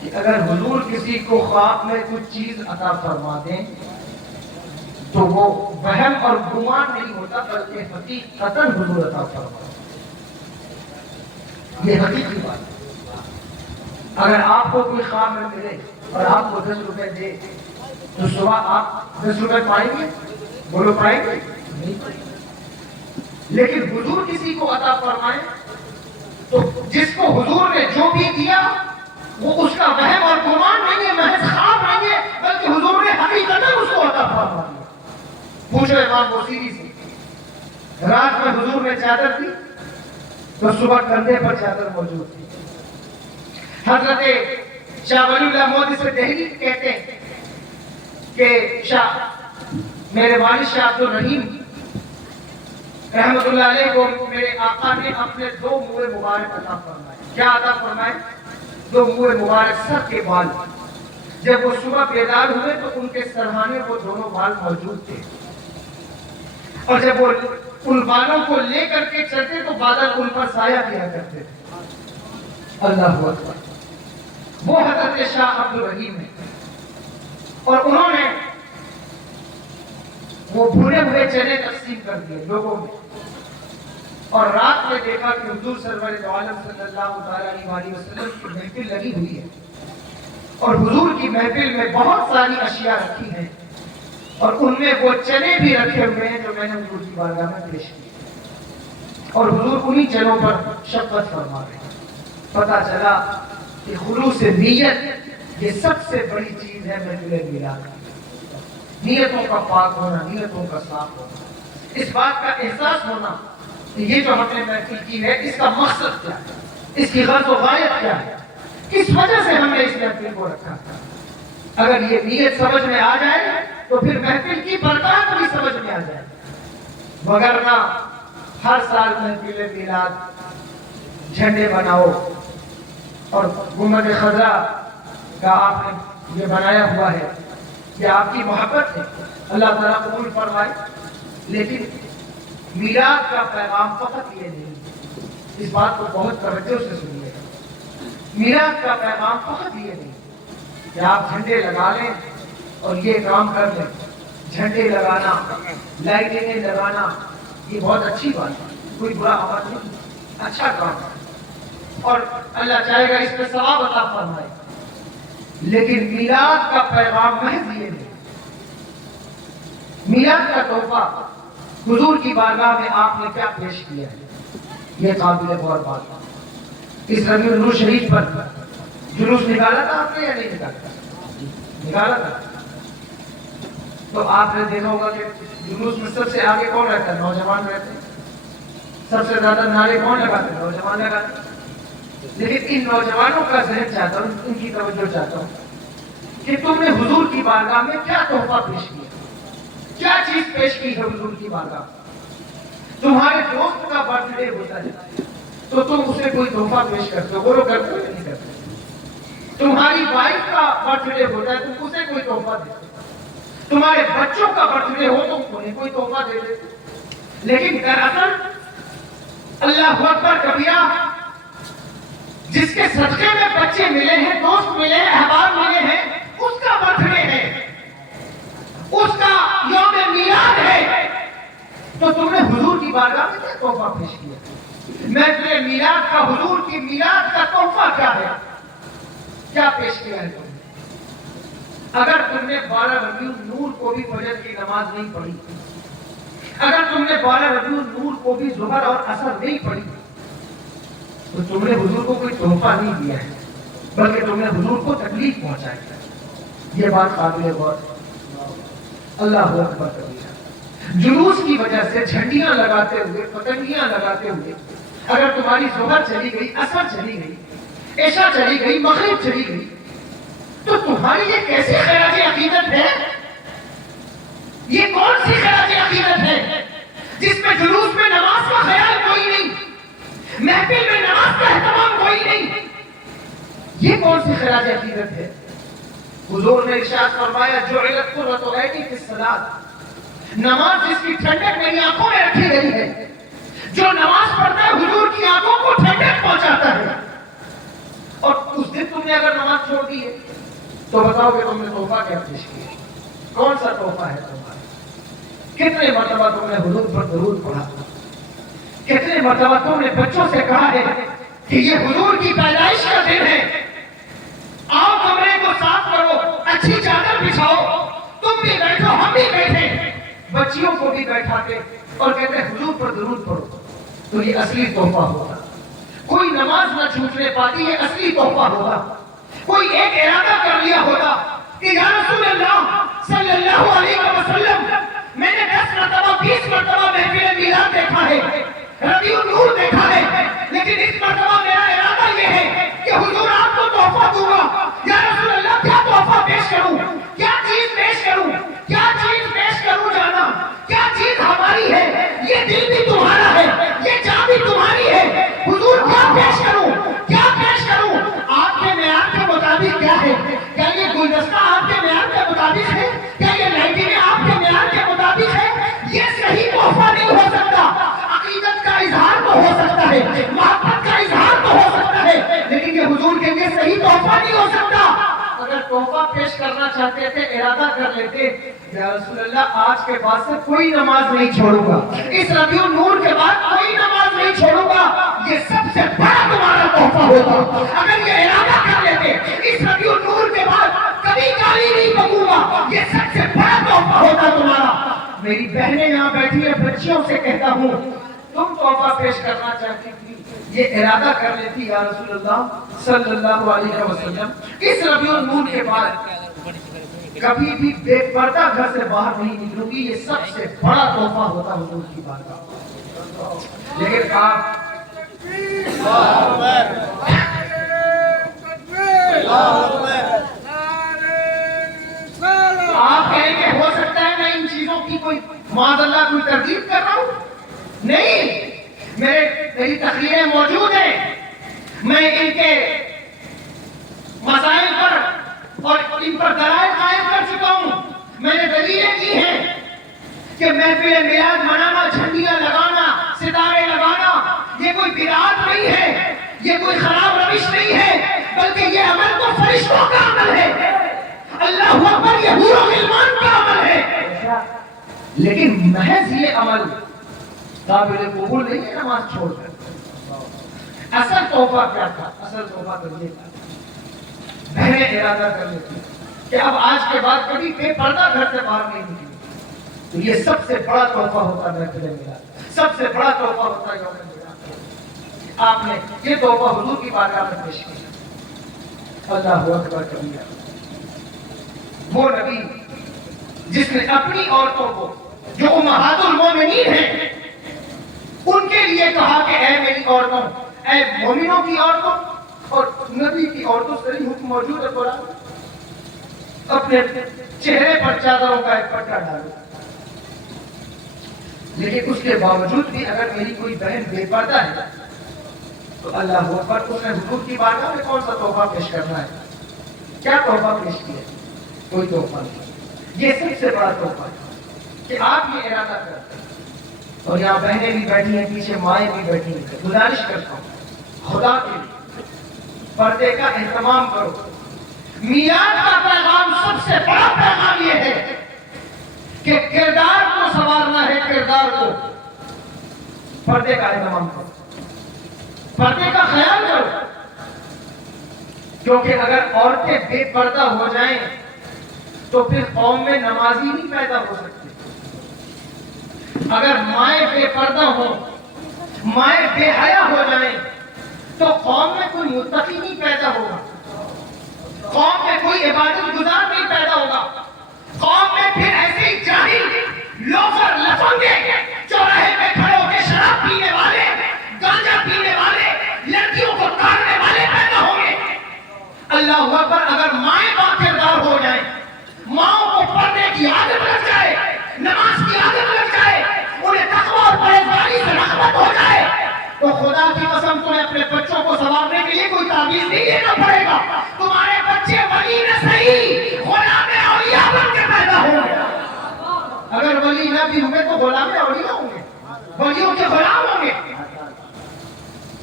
کہ اگر حضور کسی کو خواب میں کچھ چیز عطا فرما دیں تو وہ وہم اور گمان نہیں ہوتا بلکہ حقیقتاً حضور عطا فرما دیں. یہ حقیقی بات ہے. اگر آپ کو کوئی خواب میں ملے اور آپ کو 10 روپے دے تو صبح آپ 10 روپے پائیں گے؟ بولو پائیں گے؟ نہیں پائیں گے. لیکن حضور کسی کو عطا فرمائے تو جس کو حضور نے جو بھی دیا وہ اس کا وہم اور گمان نہیں ہے، محض خواب نہیں ہے، بلکہ حضور نے حقیقتاً اس کو عطا فرما دیا. پوچھو امام بوصیری سے، رات میں حضور نے چادر دی تو صبح کندھے پر چادر موجود تھی. حضرت شاہ ولی اللہ مودی سے دہلی کہتے ہیں کہ میرے والد شاہ عبد الرحیم رحمت اللہ علیہ کو میرے آقا نے اپنے 2 منہ مبارک عطا فرمائے. کیا عطا فرمائے؟ 2 منہ مبارک، سر کے بال. جب وہ صبح بیدار ہوئے تو ان کے سرہانے وہ دونوں بال موجود تھے، اور جب وہ ان بالوں کو لے کر کے چلتے تو بادل ان پر سایہ کیا کرتے تھے. اللہ اکبر. وہ حضرت شاہ عبد الرحیم ہے، اور انہوں نے وہ بھنے ہوئے چنے تقسیم کر دیے لوگوں میں، اور رات میں دیکھا کہ حضور سرور دو عالم صلی اللہ علیہ وسلم کی محفل لگی ہوئی ہے، اور حضور کی محفل میں بہت ساری اشیاء رکھی ہیں، اور ان میں وہ چنے بھی رکھے ہوئے ہیں جو میں نے حضور کی بارگاہ میں پیش کیے، اور حضور انہی چنوں پر شفقت فرما رہے ہیں. پتہ چلا کہ خلوص نیت یہ سب سے بڑی چیز ہے محفل میلاد. نیتوں کا پاک ہونا، نیتوں کا صاف ہونا، اس بات کا احساس ہونا کہ یہ جو ہم نے محفل کی ہے اس کا مقصد کیا ہے، اس کی غرض و غایت کیا ہے، کس وجہ سے ہم نے اس محفل کو رکھا. اگر یہ نیت سمجھ میں آ جائے تو پھر محفل کی برکات بھی سمجھ میں آ جائے. وگرنہ ہر سال محفل میلاد جھنڈے بناؤ اور گنبد خضرا کا آپ نے یہ بنایا ہوا ہے، یہ آپ کی محبت ہے، اللہ تعالیٰ قبول فرمائے. لیکن میلاد کا پیغام فقط یہ نہیں، اس بات کو بہت توجہ سے سنیے. میلاد کا پیغام فقط یہ نہیں کہ آپ جھنڈے لگا لیں اور یہ کام کر لیں. جھنڈے لگانا، لائٹنگیں لگانا یہ بہت اچھی بات ہے، کوئی برا عمل نہیں، اچھا کام ہے اور اللہ چاہے گا اس پہ ثواب عطا فرمائے. لیکن میلاد کا پیغام محض یہ نہیں. میلاد کا تحفہ حضور کی بارگاہ میں آپ نے کیا پیش کیا ہے، یہ قابل غور بات ہے. اس ربیع النور شریف پر جلوس نکالا تھا آپ نے یا نہیں نکالا تھا؟ تو آپ نے دیکھا ہوگا کہ جلوس میں سب سے آگے کون رہتا ہے؟ نوجوان رہتے ہیں. سب سے زیادہ نعرے کون لگاتے ہیں؟ نوجوان لگاتے ہیں. لیکن ان نوجوانوں کا ذہن چاہتا ہوں، ان کی توجہ چاہتا ہوں کہ تم نے حضور کی بارگاہ میں کیا تحفہ پیش کیا، کیا چیز پیش کی ہے حضور کی بارگاہ. تمہارے دوست کا برتھ ڈے ہوتا ہے تو تم اسے کوئی تحفہ پیش کرتے ہو، وہ لوگ کرتے ہو یا نہیں کرتے؟ تمہاری وائف کا برتھ ڈے ہوتا ہے تم اسے کوئی تحفہ دیتے ہو، تمہارے بچوں کا برتھ ڈے ہو تم انہیں کوئی تحفہ دے دیتے. لیکن دراصل اللہ اکبر کبیرہ، جس کے صدقے میں بچے ملے ہیں، دوست ملے ہیں، احباب ملے ہیں، اس کا برتھ ڈے ہے، اس کا یوم میلاد ہے، تو تم نے حضور کی بارگاہ میں کیا تحفہ پیش کیا؟ محفل میلاد کا، حضور کی میلاد کا تحفہ کیا ہے، کیا پیش کیا ہے تم نے؟ اگر تم نے 12 ربیع النور کو بھی فجر کی نماز نہیں پڑھی، اگر تم نے 12 ربیع النور کو بھی ظہر اور عصر نہیں پڑھی، تو تم نے حضور کو کوئی تحفہ نہیں دیا ہے، بلکہ تم نے حضور کو تکلیف پہنچائی ہے. یہ بات قابل غور ہے. اللہ اکبر کبیرہ. جلوس کی وجہ سے جھنڈیاں لگاتے ہوئے، پتنگیاں لگاتے ہوئے اگر تمہاری ظہر چلی گئی، عصر چلی گئی، عشاء چلی گئی، مغرب چلی گئی، تو تمہاری یہ کیسی خراج عقیدت ہے؟ یہ کون سی خراج عقیدت ہے جس میں جلوس میں نماز کا خیال کوئی نہیں، محفل میں نماز کا اہتمام کوئی نہیں؟ یہ کون سی خراج عقیدت ہے؟ حضور نے ارشاد فرمایا جعلت قرۃ عینی فی الصلاۃ، نماز جس کی ٹھنڈک میری آنکھوں میں رکھی گئی ہے، جو نماز پڑھتا ہے حضور کی آنکھوں کو ٹھنڈک پہنچاتا ہے. اور اس دن تم نے اگر نماز چھوڑ دی تو بتاؤ کہ تم نے تحفہ کیا پیش کیا؟ کون سا تحفہ ہے تمہارا؟ کتنے مرتبہ تم نے حضور پر درود پڑھا؟ کتنے مرتبہ تم نے بچوں سے کہا ہے کہ یہ حضور کی پیدائش کا دن ہے، آؤ کمرے کو صاف کرو، اچھی چادر بچھاؤ، تم بھی بیٹھو ہم بھی بیٹھے، بچیوں کو بھی بیٹھاتے اور کہتے حضور پر درود پڑھو؟ تو یہ اصلی تحفہ ہوگا۔ کوئی نماز نہ چھوٹنے پاتی، یہ اصلی تحفہ ہوگا۔ کوئی ایک ارادہ کر لیا ہوگا کہ یا رسول اللہ صلی اللہ علیہ وسلم، میں نے 10 مرتبہ 20 مرتبہ محفل میلاد دیکھا ہے، ربیع النور دیکھا ہے، لیکن اس مرتبہ میرا ارادہ یہ ہے کہ حضور آپ کو تحفہ دوں گا۔ یا رسول اللہ کیا تحفہ پیش کروں، کیا چیز پیش کروں، کیا چیز پیش کروں جانا، کیا چیز ہماری ہے، یہ دل بھی تمہارا ہے، یہ جان بھی تمہاری ہے، حضور کیا پیش کروں، کیا پیش کروں؟ آپ کے معیار کے مطابق کیا ہے؟ کیا یہ گلدستہ آپ کے معیار کے مطابق ہے؟ کیا یہ لائٹنگ آپ کے معیار کے مطابق ہے؟ یہ صحیح تحفہ نہیں ہو سکتا۔ عقیدت کا اظہار تو ہو سکتا ہے، محبت کا اظہار تو ہو سکتا ہے، لیکن یہ حضور کے لیے صحیح تحفہ نہیں ہو سکتا۔ اگر تحفہ پیش کرنا چاہتے تھے، ارادہ کر لیتے یا رسول اللہ آج کے بعد سے کوئی نماز نہیں چھوڑوں گا، اس ربیع النور کے بعد کوئی نماز نہیں چھوڑوں گا، یہ سب سے بڑا تمہارا تحفہ ہوتا۔ اگر یہ ارادہ کر لیتے اس ربیع النور کے بعد کبھی گالی نہیں بکوں گا، یہ سب سے بڑا تحفہ ہوتا تمہارا۔ میری بہنیں یہاں بیٹھی ہیں، بچیوں سے کہتا ہوں تم تحفہ پیش کرنا چاہتی تھی، یہ ارادہ کر لیتی یا رسول اللہ صلی اللہ علیہ وسلم اس ربیع النور کے بعد کبھی بھی بے پردہ گھر سے باہر نہیں نکلوں گی، یہ سب سے بڑا تحفہ ہوتا حضور کی بارگاہ۔ لیکن آپ آپ کہیں کہ ہو سکتا ہے میں ان چیزوں کی کوئی معاذ اللہ کوئی تردید کر رہا ہوں، نہیں، میری تقریریں موجود ہیں، میں ان کے مسائل پر اور ان پر دلائل قائم کر چکا ہوں، میں نے دلیلیں دی ہیں کہ محفل میلاد منانا، جھنڈیاں لگانا، ستارے لگانا یہ کوئی بدعت نہیں ہے، یہ کوئی خراب روش نہیں ہے، بلکہ یہ عمل تو فرشتوں کا عمل ہے، اللہ اکبر، یہ حور و غلمان کا عمل ہے، لیکن محض یہ عمل قابل قبول نہیں ہے نماز چھوڑ کر۔ اصل تحفہ کیا تھا؟ اصل تحفہ تو یہ تھا بہنیں ارادہ کر لیتی کہ اب آج کے بعد کبھی بے پردہ گھر سے باہر نہیں نکلے، تو یہ سب سے بڑا تحفہ ہوتا محفل میلاد، سب سے بڑا تحفہ ہوتا یوم میلاد۔ آپ نے یہ تحفہ حضور کی بارگاہ میں پیش کیا، اللہ اکبر کبیرہ۔ وہ نبی جس نے اپنی عورتوں کو جو امہات المومنین ہیں ان کے لیے کہا کہ اے میری عورتوں، اے مومنوں کی عورتوں، اور نبی کی عورتوں سے حکم موجود ہے قرآن، اپنے چہرے پر چادروں کا ایک پٹا ڈالو، لیکن اس کے باوجود بھی اگر میری کوئی بہن بے پردہ ہے تو اللہ اکبر، اس نے حضور کی بارگاہ میں کون سا تحفہ پیش کرنا ہے؟ کیا تحفہ پیش کیا؟ کوئی تحفہ نہیں۔ یہ سب سے بڑا تحفہ ہے کہ آپ یہ ارادہ کرتے ہیں، اور یہاں بہنیں بھی بیٹھی ہیں، پیچھے مائیں بھی بیٹھی ہیں، گزارش کرتا ہوں خدا کے لیے پردے کا اہتمام کرو۔ میلاد کا پیغام سب سے بڑا پیغام یہ ہے کہ کردار کو سنوارنا ہے، کردار کو، پردے کا اہتمام کرو، پردے کا خیال کرو، کیونکہ اگر عورتیں بے پردہ ہو جائیں تو پھر قوم میں نمازی نہیں پیدا ہو سکتے۔ اگر مائیں بے پردہ ہوں، مائیں بے حیا ہو جائیں تو قوم میں کوئی متقی نہیں پیدا ہوگا، قوم میں کوئی عبادت گزار نہیں پیدا ہوگا، قوم میں پھر ایسے ہی جاہل لوفر لفنگے چوراہے پہ کھڑے ہو کے شراب پینے والے، گانجا پینے والے، لڑکیوں کو کاٹنے والے پیدا ہوں گے۔ اللہ اکبر، اگر مائیں با کردار ہو جائیں، ماؤں کو پردے کی عادت لگ جائے، نماز کی عادت لگ جائے، انہیں تقویٰ اور پرہیزگاری سے رغبت ہو جائے، تو خدا کی قسم تمہیں اپنے بچوں کو سنوارنے کے لیے کوئی تعویذ نہیں لینا پڑے گا، تمہارے بچے ولی نہ صحیح غلام اولیاء بن کے پیدا ہوں گے۔ اگر ولی نہ بھی ہوں گے تو غلام اولیاء ہوں گے، ولیوں کے غلام ہوں گے۔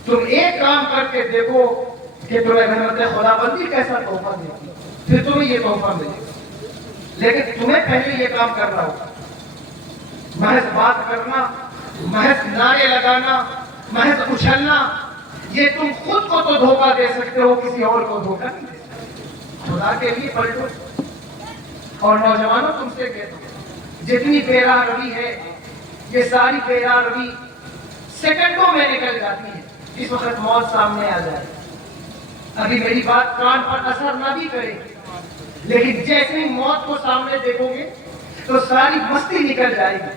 تم ایک کام کر کے دیکھو کہ تمہیں رحمت خدا بندی کیسا تحفہ دیتی۔ پھر تمہیں یہ تحفہ ملے گا. لیکن تمہیں پہلے یہ کام کرنا ہوگا. محض بات کرنا, محض نعرے لگانا, محض اچھلنا, یہ تم خود کو تو دھوکہ دے سکتے ہو, کسی اور کو دھوکہ نہیں دے سکتے. خدا کے لیے پلٹو. اور نوجوانوں تم سے کہتا ہوں, جتنی بے راہ روی ہے, یہ ساری بے راہ روی سیکنڈوں میں نکل جاتی ہے جس وقت موت سامنے آ جائے. ابھی میری بات کان پر اثر نہ بھی کرے, لیکن جیسے ہی موت کو سامنے دیکھو گے تو ساری مستی نکل جائے گی.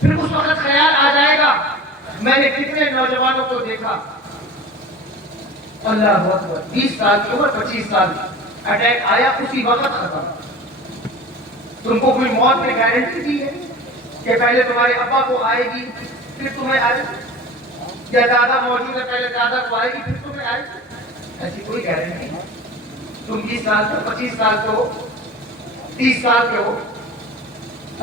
پھر اس وقت خیال آ جائے گا, میں نے کتنے نوجوانوں کو دیکھا, اللہ اکبر, 20 سال کی عمر, 25 سال, اٹیک آیا اسی وقت ختم. تم کو کوئی موت نے گارنٹی دی ہے کہ پہلے تمہارے ابا کو آئے گی پھر تمہیں آئے گی, یا دادا موجود ہے پہلے دادا کو آئے گی پھر تمہیں آئے گی؟ ایسی کوئی گارنٹی نہیں. تم 20 سال کے, 25 سال کے ہو, 30 سال کے ہو,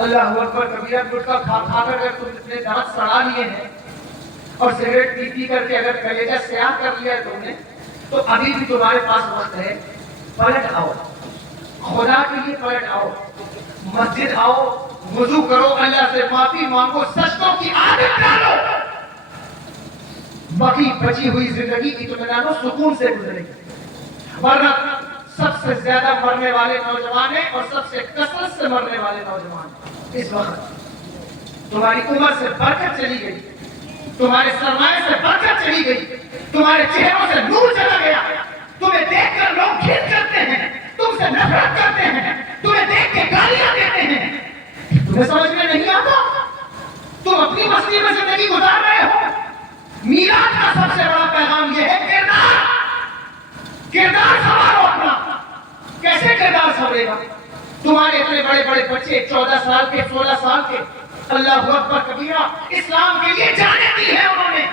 اللہ اکبر کبیرہ, گٹکا کھا کھا کر اگر تم اتنے دانت سڑا لیے ہیں اور سگریٹ پی پی کر کے اگر کلیجہ سیاہ کر لیا ہے تم نے, تو ابھی بھی تمہارے پاس وقت ہے. پلٹ آؤ, خدا کے لیے پلٹ آؤ, مسجد آؤ, وضو کرو, اللہ سے معافی مانگو, سجدوں کی عادت ڈالو. باقی بچی ہوئی زندگی اطمینان و سکون سے گزرے گی. ورنہ سب سے زیادہ مرنے والے نوجوان ہیں اور سب سے کثرت سے مرنے والے نوجوان ہیں. اس وقت تمہاری عمر سے برکت چلی گئی, تمہارے سرمایہ سے برکت چلی گئی, تمہارے چہروں سے نور چلا گیا. تمہیں دیکھ کر لوگ گھن کرتے ہیں, تم سے نفرت کرتے ہیں, تمہیں دیکھ کے گالیاں دیتے ہیں. تمہیں سمجھ میں نہیں آتا, تم اپنی مستی میں زندگی گزار رہے ہو. میلاد کا سب سے بڑا پیغام یہ ہے, کردار سنوارو اپنا. کیسے کردار سنورے گا؟ تمہارے اتنے بڑے بڑے بچے 14 سال کے, 16 سال کے, اللہ اکبر کبیرہ, اسلام کے لیے جانیں دی ہے انہوں نے,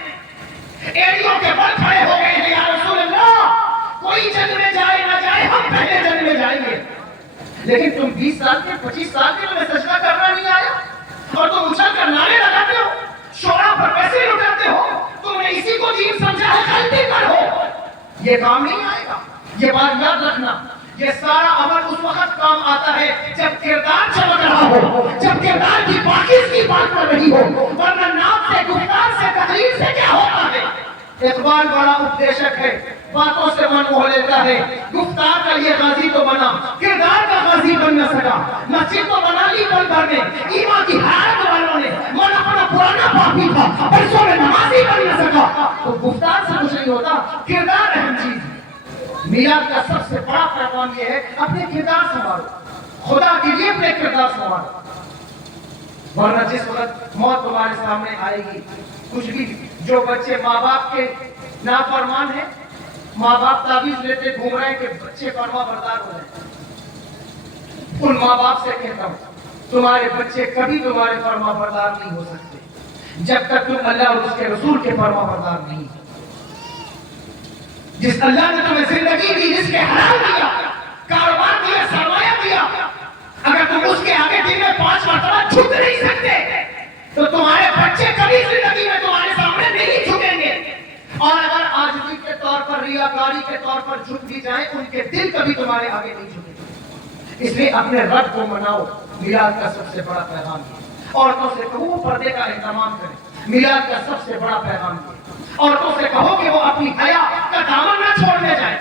ایڑیوں کے بل کھڑے ہو گئے ہیں, یا رسول اللہ کوئی جنگ میں جائے نہ جائے, ہم پہلے جنگ میں جائیں گے. لیکن تم 20 سال کے, 25 سال کے, تمہیں سجدہ کرنا نہیں آیا اور تم اچھل کر نعرے لگاتے ہو, شورا پر پیسے لٹاتے ہو. تم نے اسی کو دین سمجھا ہے, غلطی کرو. یہ کام نہیں آئے گا. یہ بات یاد رکھنا, یہ سارا عمل اس وقت کام آتا ہے جب کردار چمک رہا ہو, جب کردار کی پاکیزگی بات کر رہی ہو. ورنہ نام سے, گفتار سے, تقریر سے کیا ہوتا ہے؟ اقبال بڑا اپدیشک ہے, باتوں سے من موہ لیتا ہے. گفتار کا یہ غازی تو بنا, کردار کا غازی بن نہ سکا. مسجد تو بنا لی پل بھر میں, ایمان کی حیات والوں نے, من اپنا پرانا پاپی تھا, برسوں میں نمازی بن نہ سکا. تو گفتار سے کچھ نہیں ہوتا, کردار اہم چیز ہے. میلاد کا سب سے بڑا پیغام یہ ہے, اپنے کردار سنوارو, خدا کے لیے اپنے کردار سنوارو. ورنہ جس وقت موت تمہارے سامنے آئے گی, کچھ بھی, جو بچے ماں باپ کے نافرمان ہیں, ماں باپ تعویذ لیتے گھوم رہے ہیں کہ بچے فرما بردار ہو جائیں, ان ماں باپ سے کہتا ہوں, تمہارے بچے کبھی تمہارے فرما بردار نہیں ہو سکتے جب تک تم اللہ اور اس کے رسول کے فرما بردار نہیں. جس اللہ نے تمہیں زندگی دی, جس کے حلال دیا, کاروبار دیا, سرمایہ دیا, اگر تم اس کے آگے دن میں 5 مرتبہ جھک نہیں سکتے تو تمہارے بچے کبھی زندگی میں تمہارے سامنے نہیں جھکیں گے. اور اگر عاجزی کے طور پر, ریاکاری کے طور پر جھک بھی جائیں, ان کے دل کبھی تمہارے آگے نہیں جھکیں گے. اس لیے اپنے رب کو مناؤ. میلاد کا سب سے بڑا پیغام ہے. عورتوں سے کہو وہ پردے کا اہتمام کریں. میلاد کا سب سے بڑا پیغام ہے. عورتوں سے کہو کہ وہ اپنی حیا کا دامن نہ چھوڑنے جائیں,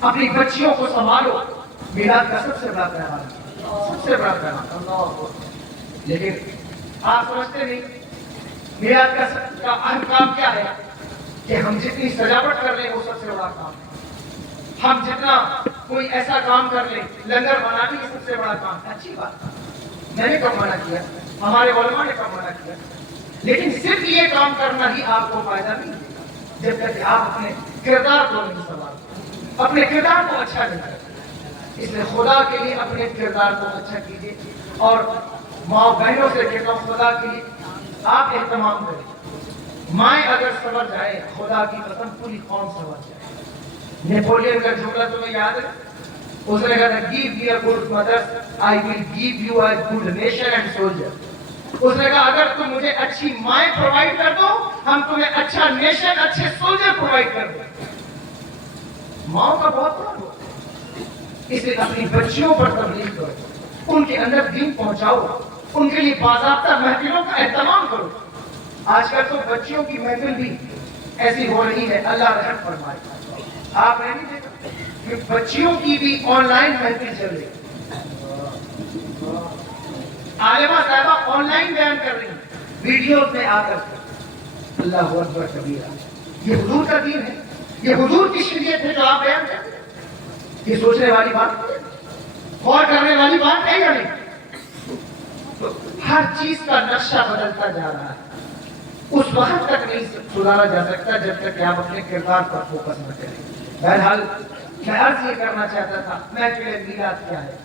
اپنی بچیوں کو سنبھالو. میلاد کا سب سے بڑا پیغام ہے, سب سے بڑا پیغام. لیکن آپ سمجھتے نہیں میلاد کا اہم کام کیا ہے, کہ ہم جتنی سجاوٹ کر لیں وہ سب سے بڑا کام ہے. ہم جتنا کوئی ایسا کام کر لیں, لنگر بنانے کی سب سے بڑا کام ہے. اچھی بات, میں نے کب منع کیا, ہمارے علماء نے کب منع کیا, لیکن صرف یہ کام کرنا ہی آپ کو فائدہ نہیں دے جب تک کہ آپ اپنے کردار کو نہیں سنوارتے, اپنے کردار کو اچھا نہیں کرتے. اس لیے خدا کے لیے اپنے کردار کو اچھا کیجیے. اور ماں بہنوں سے کہتا ہوں, خدا کے لیے آپ اہتمام کریں. مائیں اگر سنور جائے, خدا کی قسم پوری قوم سنور جائے. نیپولین کا جملہ تمہیں یاد ہے, اس نے کہا, give me a good mother, I will give you a good nation and soldier. اس نے کہا اگر تم مجھے اچھی مائیں پرووائڈ کر دو, ہم تمہیں اچھا نیشن, اچھے سولجر پرووائڈ کر دیں. ماؤں کا بہت بڑا رول ہے. اسے اپنی بچیوں پر تبلیغ کرو، ان کے اندر دین پہنچاؤ، ان کے لیے باضابطہ محفلوں کا اہتمام کرو۔ آج کل تو بچیوں کی محفل بھی ایسی ہو رہی ہے، اللہ رحم فرمائے۔ آپ نے نہیں دیکھا کہ بچیوں کی بھی آن لائن محفل چل رہی ہے، عالمہ صاحبہ آن لائن بیان کر رہی ہیں ویڈیوز میں آ کر۔ اللہ اکبر کبیرہ، یہ حضور کا دین ہے، یہ حضور کی شریعت ہے جو آپ بیان کرتے ہیں۔ یہ سوچنے والی بات ہے، غور کرنے والی بات ہے یا نہیں؟ تو ہر چیز کا نقشہ بدلتا جا رہا ہے، اس وقت تک نہیں سدھارا جا سکتا جب تک کہ آپ اپنے کردار پر فوکس نہ کریں۔ بہرحال میں عرض یہ کرنا چاہتا تھا، محفل میلاد کیا ہے،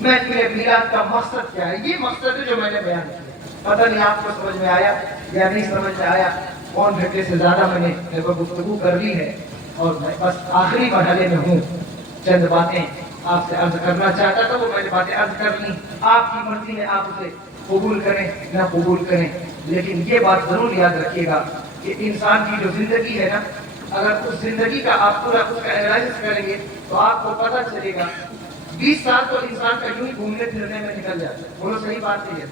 محفل میلاد کا مقصد کیا ہے؟ یہ مقصد ہے جو میں نے بیان کیا۔ پتہ نہیں آپ کو سمجھ میں آیا یا نہیں سمجھ میں آیا، 1 گھنٹے سے زیادہ میں نے گفتگو کر لی ہے اور میں بس آخری مرحلے میں ہوں۔ چند باتیں آپ سے عرض کرنا چاہتا تھا، وہ میں نے باتیں عرض کر لی۔ آپ کی مرضی ہے، آپ اسے قبول کریں نہ قبول کریں، لیکن یہ بات ضرور یاد رکھیے گا کہ انسان کی جو زندگی ہے نا، اگر اس زندگی کا آپ پورا اس کا اینالائسس کریں گے تو آپ کو پتہ چلے گا 20 سال تو انسان کا یوں ہی گھومنے پھرنے میں نکل جاتا ہے۔ بولو صحیح بات نہیں ہے؟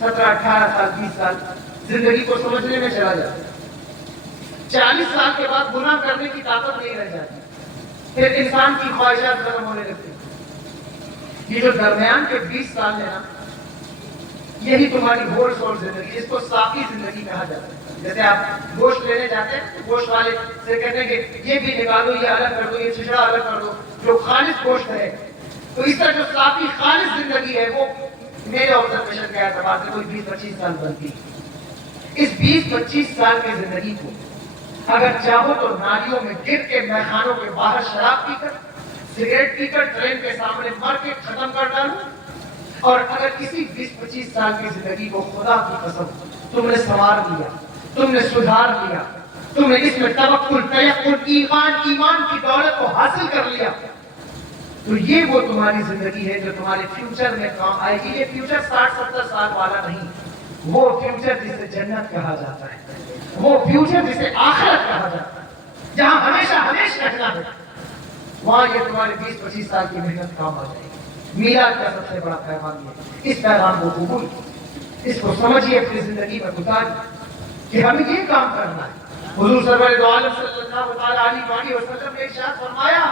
17 18 سال 20 سال زندگی کو سمجھنے میں چلا جاتا ہے۔ 40 سال کے بعد گناہ کرنے کی طاقت نہیں رہ جاتی، پھر انسان کی خواہشات ختم ہونے لگتی ہیں۔ یہ جو درمیان کے 20 سال ہے نا، یہی تمہاری ہول سول زندگی، اس کو ساقی زندگی کہا جاتا ہے۔ جیسے آپ گوشت لینے جاتے ہیں، گوشت والے سے کہتے ہیں کہ یہ بھی نکالو، یہ الگ کر دو، یہ چھچڑا الگ کر دو، جو خالص گوشت ہے۔ تو اس طرح جو ساقی خالص زندگی ہے، وہ میرے آبزرویشن کے اعتبار سے کوئی 20-25 سال بنتی ہے۔ اس 20-25 سال کی زندگی کو اگر چاہو تو نالیوں میں گر کے، میخانوں کے باہر شراب پی کر، سگریٹ پی کر، ٹرین کے سامنے مر کے ختم کر ڈالو، اور اگر کسی 20-25 سال کی زندگی کو خدا کی قسم تم نے سنوار لیا، تم نے سدھار لیا، تم نے اس میں توکل، تیقن، ایمان کی دولت کو حاصل کر لیا، تو یہ وہ تمہاری زندگی ہے جو تمہارے فیوچر میں کام آئے گی۔ یہ فیوچر 60-70 سال والا نہیں، وہ فیوچر جسے جنت کہا جاتا ہے، وہ فیوچر جسے آخرت کہا جاتا ہے، جہاں ہمیشہ رہنا ہے، وہاں یہ تمہارے 20-25 سال کی محنت کام آ جائے گی۔ میلاد کا سب سے بڑا پیغام یہ، اس پیغام کو قبول، اس کو سمجھیے، اپنی زندگی میں اتاریے کہ ہمیں یہ کام کرنا ہے۔ حضور صلی اللہ علیہ وسلم نے ارشاد فرمایا،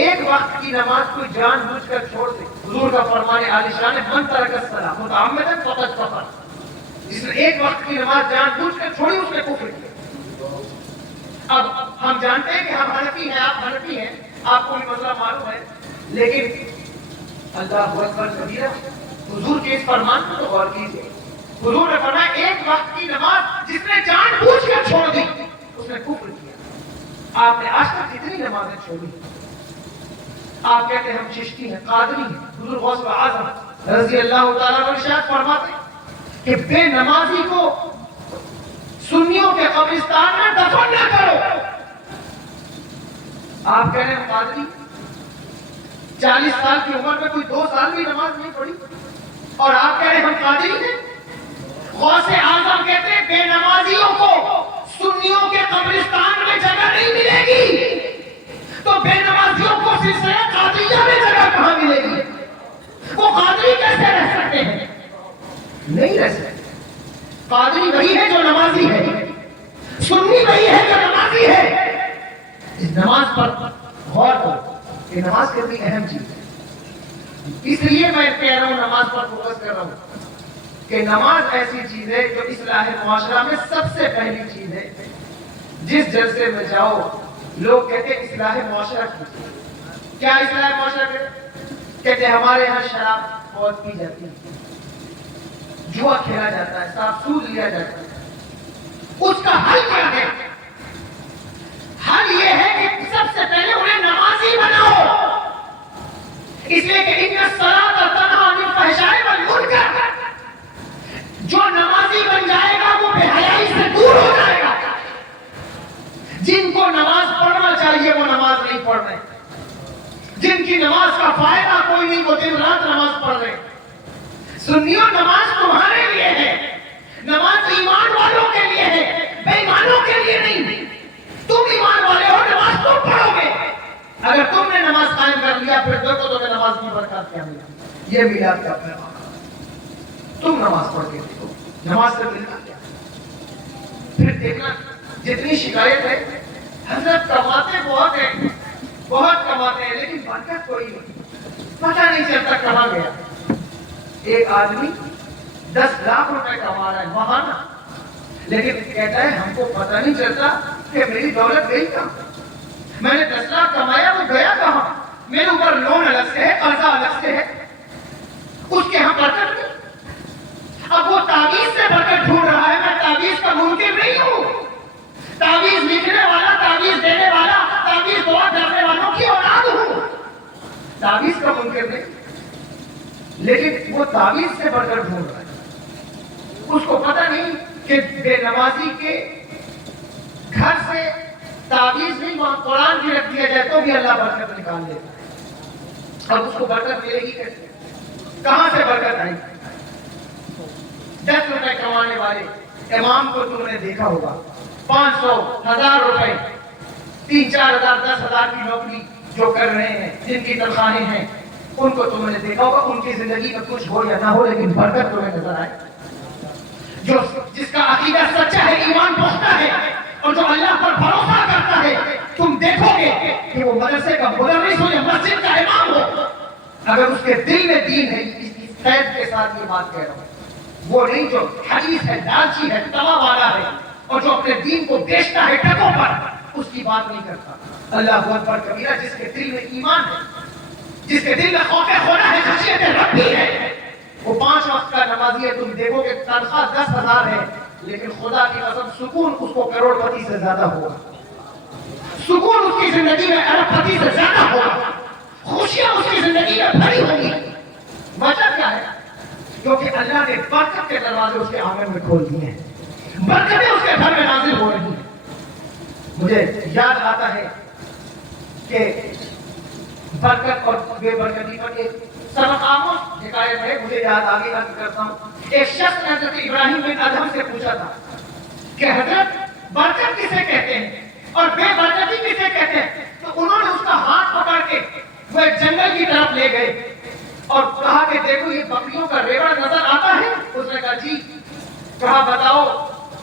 ایک وقت کی نماز کوئی جان بوجھ کر چھوڑ دے، حضور کا فرمان عالی شان ہے، من ترک الصلاۃ متعمدا فقد کفر، جس نے ایک وقت کی نماز جان بوجھ کر چھوڑی اس نے کفر کیا۔ اب ہم جانتے ہیں کہ ہم حنفی ہیں، آپ حنفی ہیں، آپ کو بھی مسئلہ معلوم ہے، لیکن اللہ اکبر کبیرہ، حضور کے اس فرمان کو تو غور کیجیے۔ حضور نے فرمایا ایک وقت کی نماز جس نے جان بوجھ کر چھوڑ دی اس نے کفر کیا۔ آپ نے آج تک کتنی نمازیں چھوڑی؟ آپ کہتے ہیں ہم چشتی ہیں، قادری ہیں، حضور غوث اعظم رضی اللہ تعالیٰ عنہ ارشاد فرماتے ہیں کہ بے نمازی کو سنیوں کے قبرستان میں دفن نہ کرو۔ آپ کہہ رہے ہیں قادری، 40 سال کی عمر میں کوئی 2 سال بھی نماز نہیں پڑھی، اور آپ کہہ رہے ہیں ہم قادری ہیں۔ غوث اعظم کہتے ہیں بے نمازیوں کو سنیوں کے قبرستان میں جگہ نہیں ملے گی، تو بے نمازیوں کو سلسلہ قادریہ میں جگہ کہاں ملے گی؟ وہ قادری کیسے رہ سکتے ہیں؟ نہیں رہ سکتے۔ قادری وہی ہے جو نمازی ہے، سنی وہی ہے جو نمازی ہے۔ اس نماز پر غور کرو کہ نماز کتنی اہم چیز ہے۔ اس لیے میں کہہ رہا ہوں نماز پر فوکس کر رہا ہوں کہ نماز ایسی چیز ہے جو اصلاح معاشرہ میں سب سے پہلی چیز ہے۔ جس جلسے میں جاؤ لوگ کہتے ہیں اصلاح معاشرہ کی، کیا اصلاح معاشرہ کہتے ہیں ہمارے یہاں شراب بہت پی جاتی ہے، جوا کھیلا جاتا ہے، سانپ سود لیا جاتا ہے۔ اس کا حل کیا ہے؟ حل یہ ہے کہ سب سے پہلے انہیں نمازی بناؤ، اس لیے کہ ان الصلاۃ تنہی عن الفحشاء والمنکر، جو نمازی بن جائے گا وہ بے حیائی سے دور ہو جائے گا۔ جن کو نماز پڑھنا چاہیے وہ نماز نہیں پڑھ رہے، جن کی نماز کا فائدہ کوئی نہیں وہ دن رات نماز پڑھ رہے۔ سنیوں، نماز تمہارے لیے ہے، نماز ایمان والوں کے لیے ہے، بے ایمانوں کے لیے نہیں۔ تم ایمان والے ہو، نماز تم پڑھو گے۔ اگر تم نے نماز قائم کرنی ساتھ کیا ملا؟ یہ میلاد کا پیغام۔ تم نماز پڑھ کے دیکھو، نماز سے ملتا کیا؟ پھر دیکھنا جتنی شکایت ہے، حضرت کماتے بہت ہیں، بہت کماتے ہیں، لیکن برکت کوئی نہیں، پتہ نہیں چلتا کہاں گیا۔ ایک آدمی 10 لاکھ روپے کما رہا ہے ماہانہ، لیکن کہتا ہے ہم کو پتہ نہیں چلتا کہ میری دولت گئی کہاں، میں نے 10 لاکھ کمایا وہ گیا کہاں، میرے اوپر لون الگ سے ہے، قرضہ الگ سے ہے، اس کے ہاں برکت نہیں۔ اب وہ تعویذ سے برکت ڈھونڈ رہا ہے، میں تعویذ کا منکر نہیں ہوں، تعویذ لکھنے والا، تعویذ دینے والا، تعویذ دعا کرنے والوں کی اولاد ہوں، تعویذ کا منکر نہیں، لیکن وہ تعویذ سے برکت ڈھونڈ رہا ہے۔ اس کو پتہ نہیں کہ بے نمازی کے گھر سے تعویذ نہیں، وہاں قرآن بھی رکھ دیا جائے تو بھی اللہ برکت نکال دیتا ہے۔ اب اس کو برکت ملے گی کیسے؟ کہاں سے برکت آئے گی؟ 10 روپے کمانے والے امام کو تم نے دیکھا ہوگا، 500 1000 روپے 3-4 ہزار 10 ہزار کی نوکری جو کر رہے ہیں، جن کی تنخواہیں ہیں، ان کو تم نے دیکھا ہوگا، ان کی زندگی میں کچھ ہو یا نہ ہو لیکن برکت تمہیں نظر آئے۔ جو جس کا عقیدہ سچا ہے، ایمان پختہ ہے، اور جو اللہ پر بھروسہ کرتا ہے، تم دیکھو گے کہ وہ مدرسے کا مدرس ہو یا مسجد کا امام ہو، اگر اس کے دل میں دین ہے، اس قید کے ساتھ یہ بات کہہ رہا ہوں، وہ نہیں جو حدیث ہے، لالچی ہے، توا والا ہے، اور جو اپنے دین کو بیچتا ہے ٹکوں پر، اس کی بات نہیں کرتا۔ اللہ اکبر کبیرہ، جس کے دل میں ایمان ہے، جس کے دل میں خوف خدا ہے، خشیت ربی ہے، وہ 5 وقت کا نمازی ہے، تم دیکھو کہ تنخواہ 10,000 ہے، لیکن خدا کی قسم سکون اس کو کروڑ پتی سے زیادہ ہوگا، سکون اس کی زندگی میں ارب پتی سے زیادہ ہوگا، خوشیاں اس کی زندگی میں بھری ہوگی۔ وجہ کیا ہے؟ کیونکہ اللہ نے برکت کے دروازے اس کے آنگن میں کھول دیے ہیں، برکتیں اس کے گھر میں نازل ہو رہی ہیں۔ مجھے یاد آتا ہے کہ برکت اور بے برکتی پر ایک سبق آموز حکایت ہے، مجھے یاد آگے عرض کرتا ہوں۔ ایک شخص نے حضرت ابراہیم بن ادہم سے پوچھا تھا کہ حضرت برکت کسے کہتے ہیں اور بے برکتی کسے کہتے ہیں؟ تو انہوں نے اس کا ہاتھ پکڑ کے وہ ایک جنگل کی طرف لے گئے اور کہا کہ دیکھو یہ بکریوں کا ریوڑ نظر آتا ہے؟ اس نے کہا جی۔ کہا بتاؤ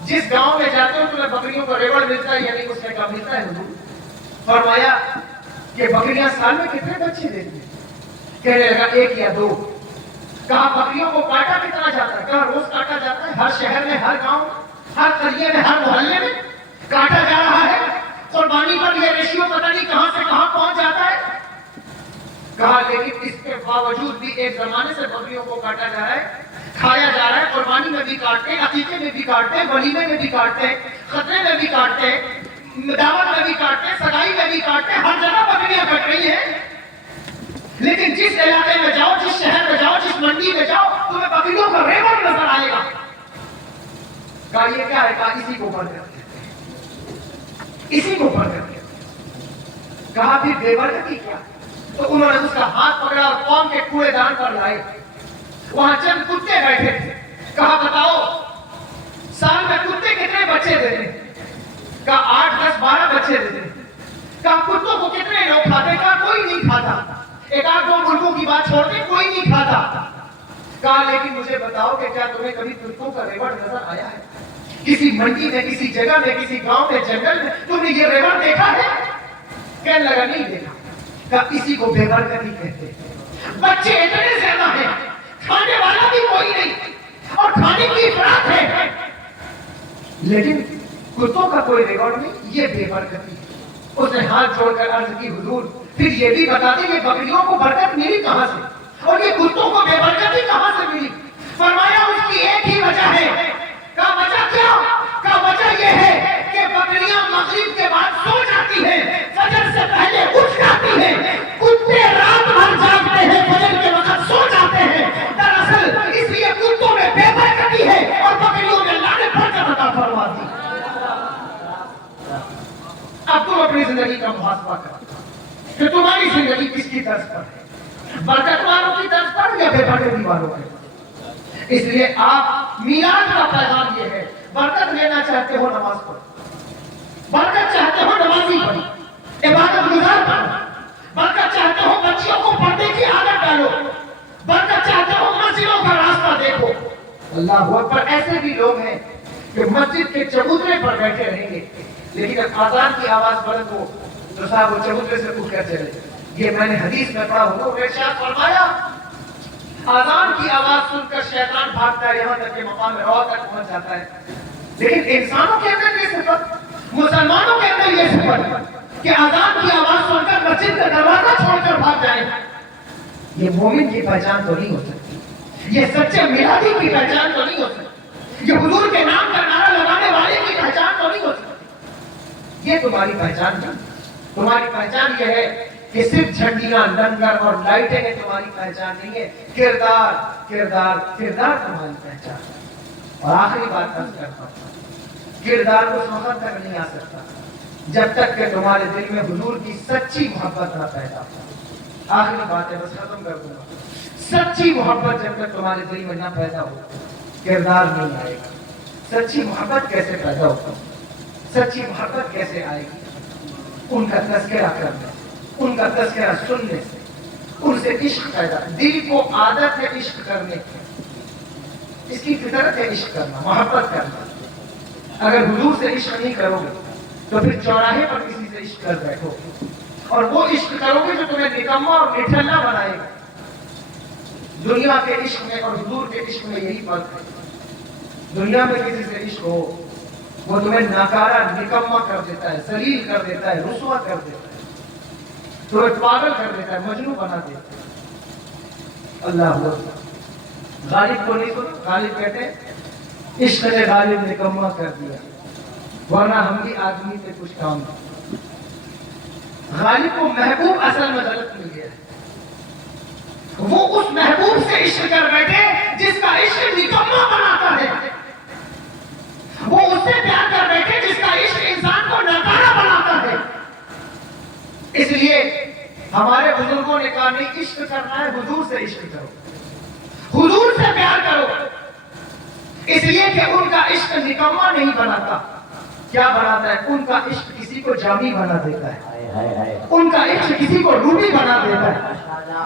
جس گاؤں میں جاتے ہو تمہیں بکریوں کا ریوڑ ملتا ہے یا نہیں؟ اس نے کہا ملتا ہے حضور۔ فرمایا کہ بکریاں سال میں کتنے بچے دیتی ہیں؟ کہنے لگا 1 یا 2۔ کہا بکریوں کو کاٹا کتنا جاتا ہے؟ کہا روز کاٹا جاتا ہے، ہر شہر میں، ہر گاؤں میں، ہر قریے میں، ہر محلے میں کاٹا جا رہا ہے۔ قربانی پر یہ ریشیو پتہ نہیں کہاں سے کہاں پہنچ جاتا ہے۔ کہا لیکن اس کے باوجود بھی ایک زمانے سے بکریوں کو کاٹا جا رہا ہے، کھایا جا رہا ہے، قربانی میں بھی کاٹتے ہیں، عقیقے میں بھی کاٹتے ہیں، ولیمے میں بھی کاٹتے ہیں، خطرے میں بھی کاٹتے ہیں، دعوت میں بھی کاٹتے ہیں، سگائی میں بھی کاٹتے ہیں، ہر جگہ بکریاں کٹ رہی ہیں۔ لیکن جس علاقے میں جاؤ، جس شہر میں جاؤ، جس منڈی میں جاؤ، تمہیں بکریوں کا ریوڑ نظر آئے گا۔ کہا یہ کیا ہے؟ کہا اسی کو برکت کہتے ہیں، اسی کو برکت کہتے ہیں۔ کہا پھر بے برکتی کیا؟ تو انہوں نے اس کا ہاتھ پکڑا اور قوم کے کوڑے دان پر لائے، وہاں چند کتے بیٹھے تھے۔ کہا بتاؤ سال میں کتے کتنے بچے دیتے ہیں؟ کہا 8 10 12 بچے دیتے ہیں۔ کہا کتوں کو کتنے لوگ کھاتے؟ کہا کوئی نہیں کھاتا، 1 8 2 ملکوں کی بات چھوڑتے کوئی نہیں کھاتا۔ کہا لیکن مجھے بتاؤ کہ کیا تمہیں کبھی کتوں کا ریوڑ نظر آیا ہے؟ کسی منڈی میں، کسی جگہ میں، کسی گاؤں میں، جنگل میں تم نے یہ ریوڑ دیکھا ہے؟ کہنے لگا نہیں دیکھا۔ کہا اسی کو بے برکتی کہتے ہیں۔ بچے اتنے زیادہ ہیں، کھانے والا بھی کوئی نہیں، اور کھانے کی افراط ہے، لیکن کتوں کا کوئی ریوڑ نہیں، یہ بے برکتی ہے۔ اس نے ہاتھ جوڑ کر عرض کی حضور پھر یہ بھی بتا دیں کہ بکریوں کو برکت ملی کہاں سے اور یہ کتوں کو بے برکتی کہاں سے ملی؟ فرمایا اس کی ایک ہی وجہ ہے۔ کہا وجہ کیا؟ کہا وجہ یہ ہے کہ بکریاں مغرب کے بعد سو جاتی ہیں، فجر سے پہلے اٹھ جاتی ہیں، کتے رات بھر جاگتے ہیں، فجر کے وقت سو جاتے ہیں۔ دراصل اس لیے کتوں میں بے برکتی ہے اور بکریوں میں اللہ نے برکت عطا فرما دی۔ اب تم اپنی زندگی کا محاسبہ کرو کہ تمہاری زندگی کس کی طرز پر ہے، برکت والوں کی طرز پر یا بے برکتی والوں کی؟ اس لیے آپ میلاد کا پیغام یہ ہے، برکت لینا چاہتے ہو نماز پڑھو، برکت چاہتے ہو نمازی بنو، عبادت گزار بنو، برکت چاہتے ہو بچیوں کو پردے کی عادت ڈالو، اللہ اکبر. ایسے بھی لوگ ہیں کہ مسجد کے چبوترے پر بیٹھے رہیں گے لیکن جب اذان کی آواز بلند ہو تو صاحب وہ چبوترے سے اٹھ کر چلے. یہ میں نے حدیث میں پڑھا. حضور نے ارشاد فرمایا اذان کی آواز سن کر شیطان بھاگتا ہے یہاں تک کہ مقام روح تک پہنچ جاتا ہے. لیکن انسانوں کے اندر یہ صفت, مسلمانوں کے اندر یہ صفت کہ اذان کی آواز سن کر مسجد کا دروازہ چھوڑ کر بھاگ جائیں, یہ مومن کی پہچان تو نہیں ہو سکتی. یہ سچے میلادی کی پہچان تو نہیں ہو سکتی. یہ حضور کے نام کا نعرہ لگانے والے کی پہچان تو نہیں ہو سکتی. یہ تمہاری پہچان نہیں. تمہاری پہچان یہ ہے کہ صرف جھنڈیاں, لنگر اور لائٹیں تمہاری پہچان نہیں ہے. کردار کردار کردار تمہاری پہچان. اور آخری بات عرض کرتا ہوں, کردار اس وقت تک نہیں آ سکتا جب تک کہ تمہارے دل میں حضور کی سچی محبت نہ پیدا ہو. آخری بات ہے, بس ختم کر دوں گا. سچی محبت جب تک تمہارے دل میں نہ پیدا ہو کردار نہیں آئے گا. سچی محبت کیسے پیدا ہوگا؟ سچی محبت کیسے آئے گی؟ ان کا تذکرہ کرنے سے, ان کا تذکرہ سننے سے, ان سے عشق پیدا. دل کو عادت ہے عشق کرنے کی, اس کی فطرت ہے عشق کرنا, محبت کرنا. اگر حضور سے عشق نہیں کرو گے تو پھر چوراہے پر کسی سے عشق کر بیٹھو گے, اور وہ عشق کرو گے جو تمہیں نکما اور نٹھلا بنائے گا. دنیا کے عشق میں اور حضور کے عشق میں یہی فرق ہے. دنیا میں کسی سے عشق ہو وہ تمہیں ناکارہ نکما کر دیتا ہے, ذلیل کر دیتا ہے, رسوا کر دیتا ہے, تمہیں پاگل کر دیتا ہے, مجنون بنا دیتا ہے. اللہ اکبر. غالب کو نہیں سنا, غالب کہتے ہیں عشق نے غالب نکما کر دیا ورنہ ہم بھی آدمی پہ کچھ کام نہیں. غالب کو محبوب اصل میں غلط مل گیا ہے. وہ اس محبوب سے عشق کر بیٹھے جس کا عشق نکما بناتا ہے. وہ اس سے پیار کر بیٹھے جس کا عشق انسان کو ناکارہ بناتا ہے. اس لیے ہمارے بزرگوں نے کہا نہیں, عشق کرنا ہے حضور سے عشق کرو, حضور سے پیار کرو. اس لیے کہ ان کا عشق نکما نہیں بناتا. کیا بناتا ہے؟ ان کا عشق کسی کو جامی بنا دیتا ہے, ان کا عشق کسی کو روبی بنا دیتا ہے,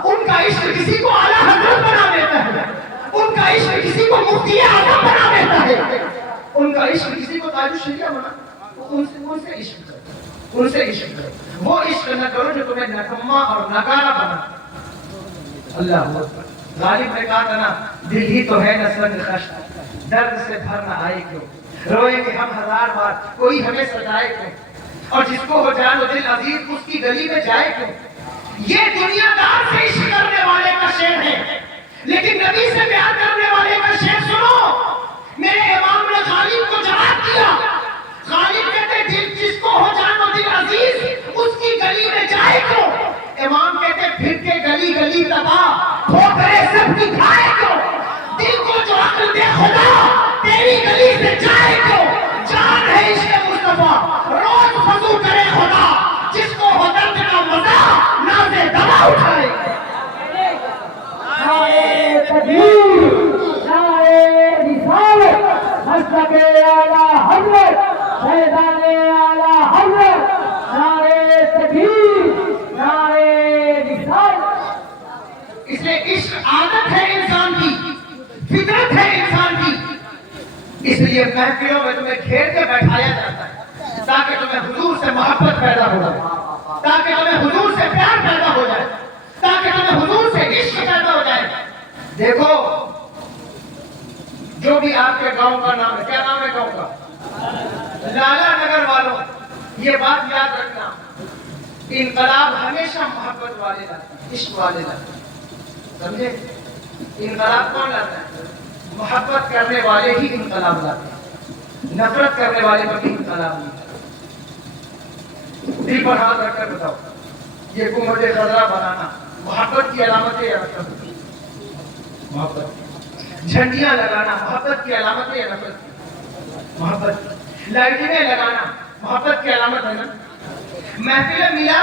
ان کا عشق کسی کو اعلیٰ حضرت بنا دیتا ہے, ان کا عشق کسی کو مفتی اعظم بنا دیتا ہے, ان کا عشق کسی کو تاج الشریعہ بنا. ان سے عشق کرو, ان سے عشق کرو. وہ عشق نہ کرو جو تمہیں نکما اور ناکارہ بنا. اللہ اکبر. غالب نے کہا تھا نا, دل ہی تو ہے نہ سنگ خشت, درد سے بھر نہ آئے کیوں, روئیں گے ہم ہزار بار کوئی ہمیں سجائے کیوں, اور جس کو ہو جان و دل عزیز اس کی گلی میں جائے کیوں. یہ دنیا دار سے عشق کرنے والے کا شعر ہے, لیکن نبی سے پیار کرنے والے کا شعر سنو. میرے امام نے غالب کو جواب دیا. غالب کہتے دل جس کو ہو جان و دل عزیز اس کی گلی میں جائے کیوں. امام کہتے پھر کے گلی گلی تباہ ٹھوکرے سب کی کھائے کیوں. دل کو جو عقل دے خدا تیری گلی سے جائے کیوں. جان ہے عشق مصطفیٰ روز وضو کرے خدا, جس کو ہو درد کا مزہ نازے دوا اٹھائے. نعرے تکبیر, نعرے رسالت, مسلک اعلیٰ حضرت, فیضان اعلیٰ حضرت, نعرے تکبیر, نعرے رسالت. اس لیے عشق عادت ہے انسان کی, فطرت ہے انسان کی. اس لیے محفلوں میں تمہیں گھیر کے بیٹھایا جاتا ہے تاکہ تمہیں حضور سے محبت پیدا ہو جائے, تاکہ تمہیں حضور سے پیار پیدا ہو جائے, تاکہ تمہیں حضور سے عشق پیدا ہو جائے. دیکھو جو بھی آپ کے گاؤں کا نام ہے, کیا نام ہے گاؤں کا؟ لالا نگر والوں, یہ بات یاد رکھنا, انقلاب ہمیشہ محبت والے لاتے ہیں, عشق والے لاتے ہیں, سمجھے؟ انقلاب کون لاتا ہے؟ محبت کرنے والے ہی انقلاب لاتے ہیں, نفرت کرنے والے پر بھی انقلاب نہیں لاتے. دل پر ہاتھ رکھ کر بتاؤ, یہ گنبد خضرا بنانا محبت کی علامت ہے یا نفرت کی؟ محبت. جھنڈیاں لگانا محبت کی علامت ہے یا نفرت کی؟ محبت. لائٹیں لگانا محبت کی علامت ہے نا. محفل میلاد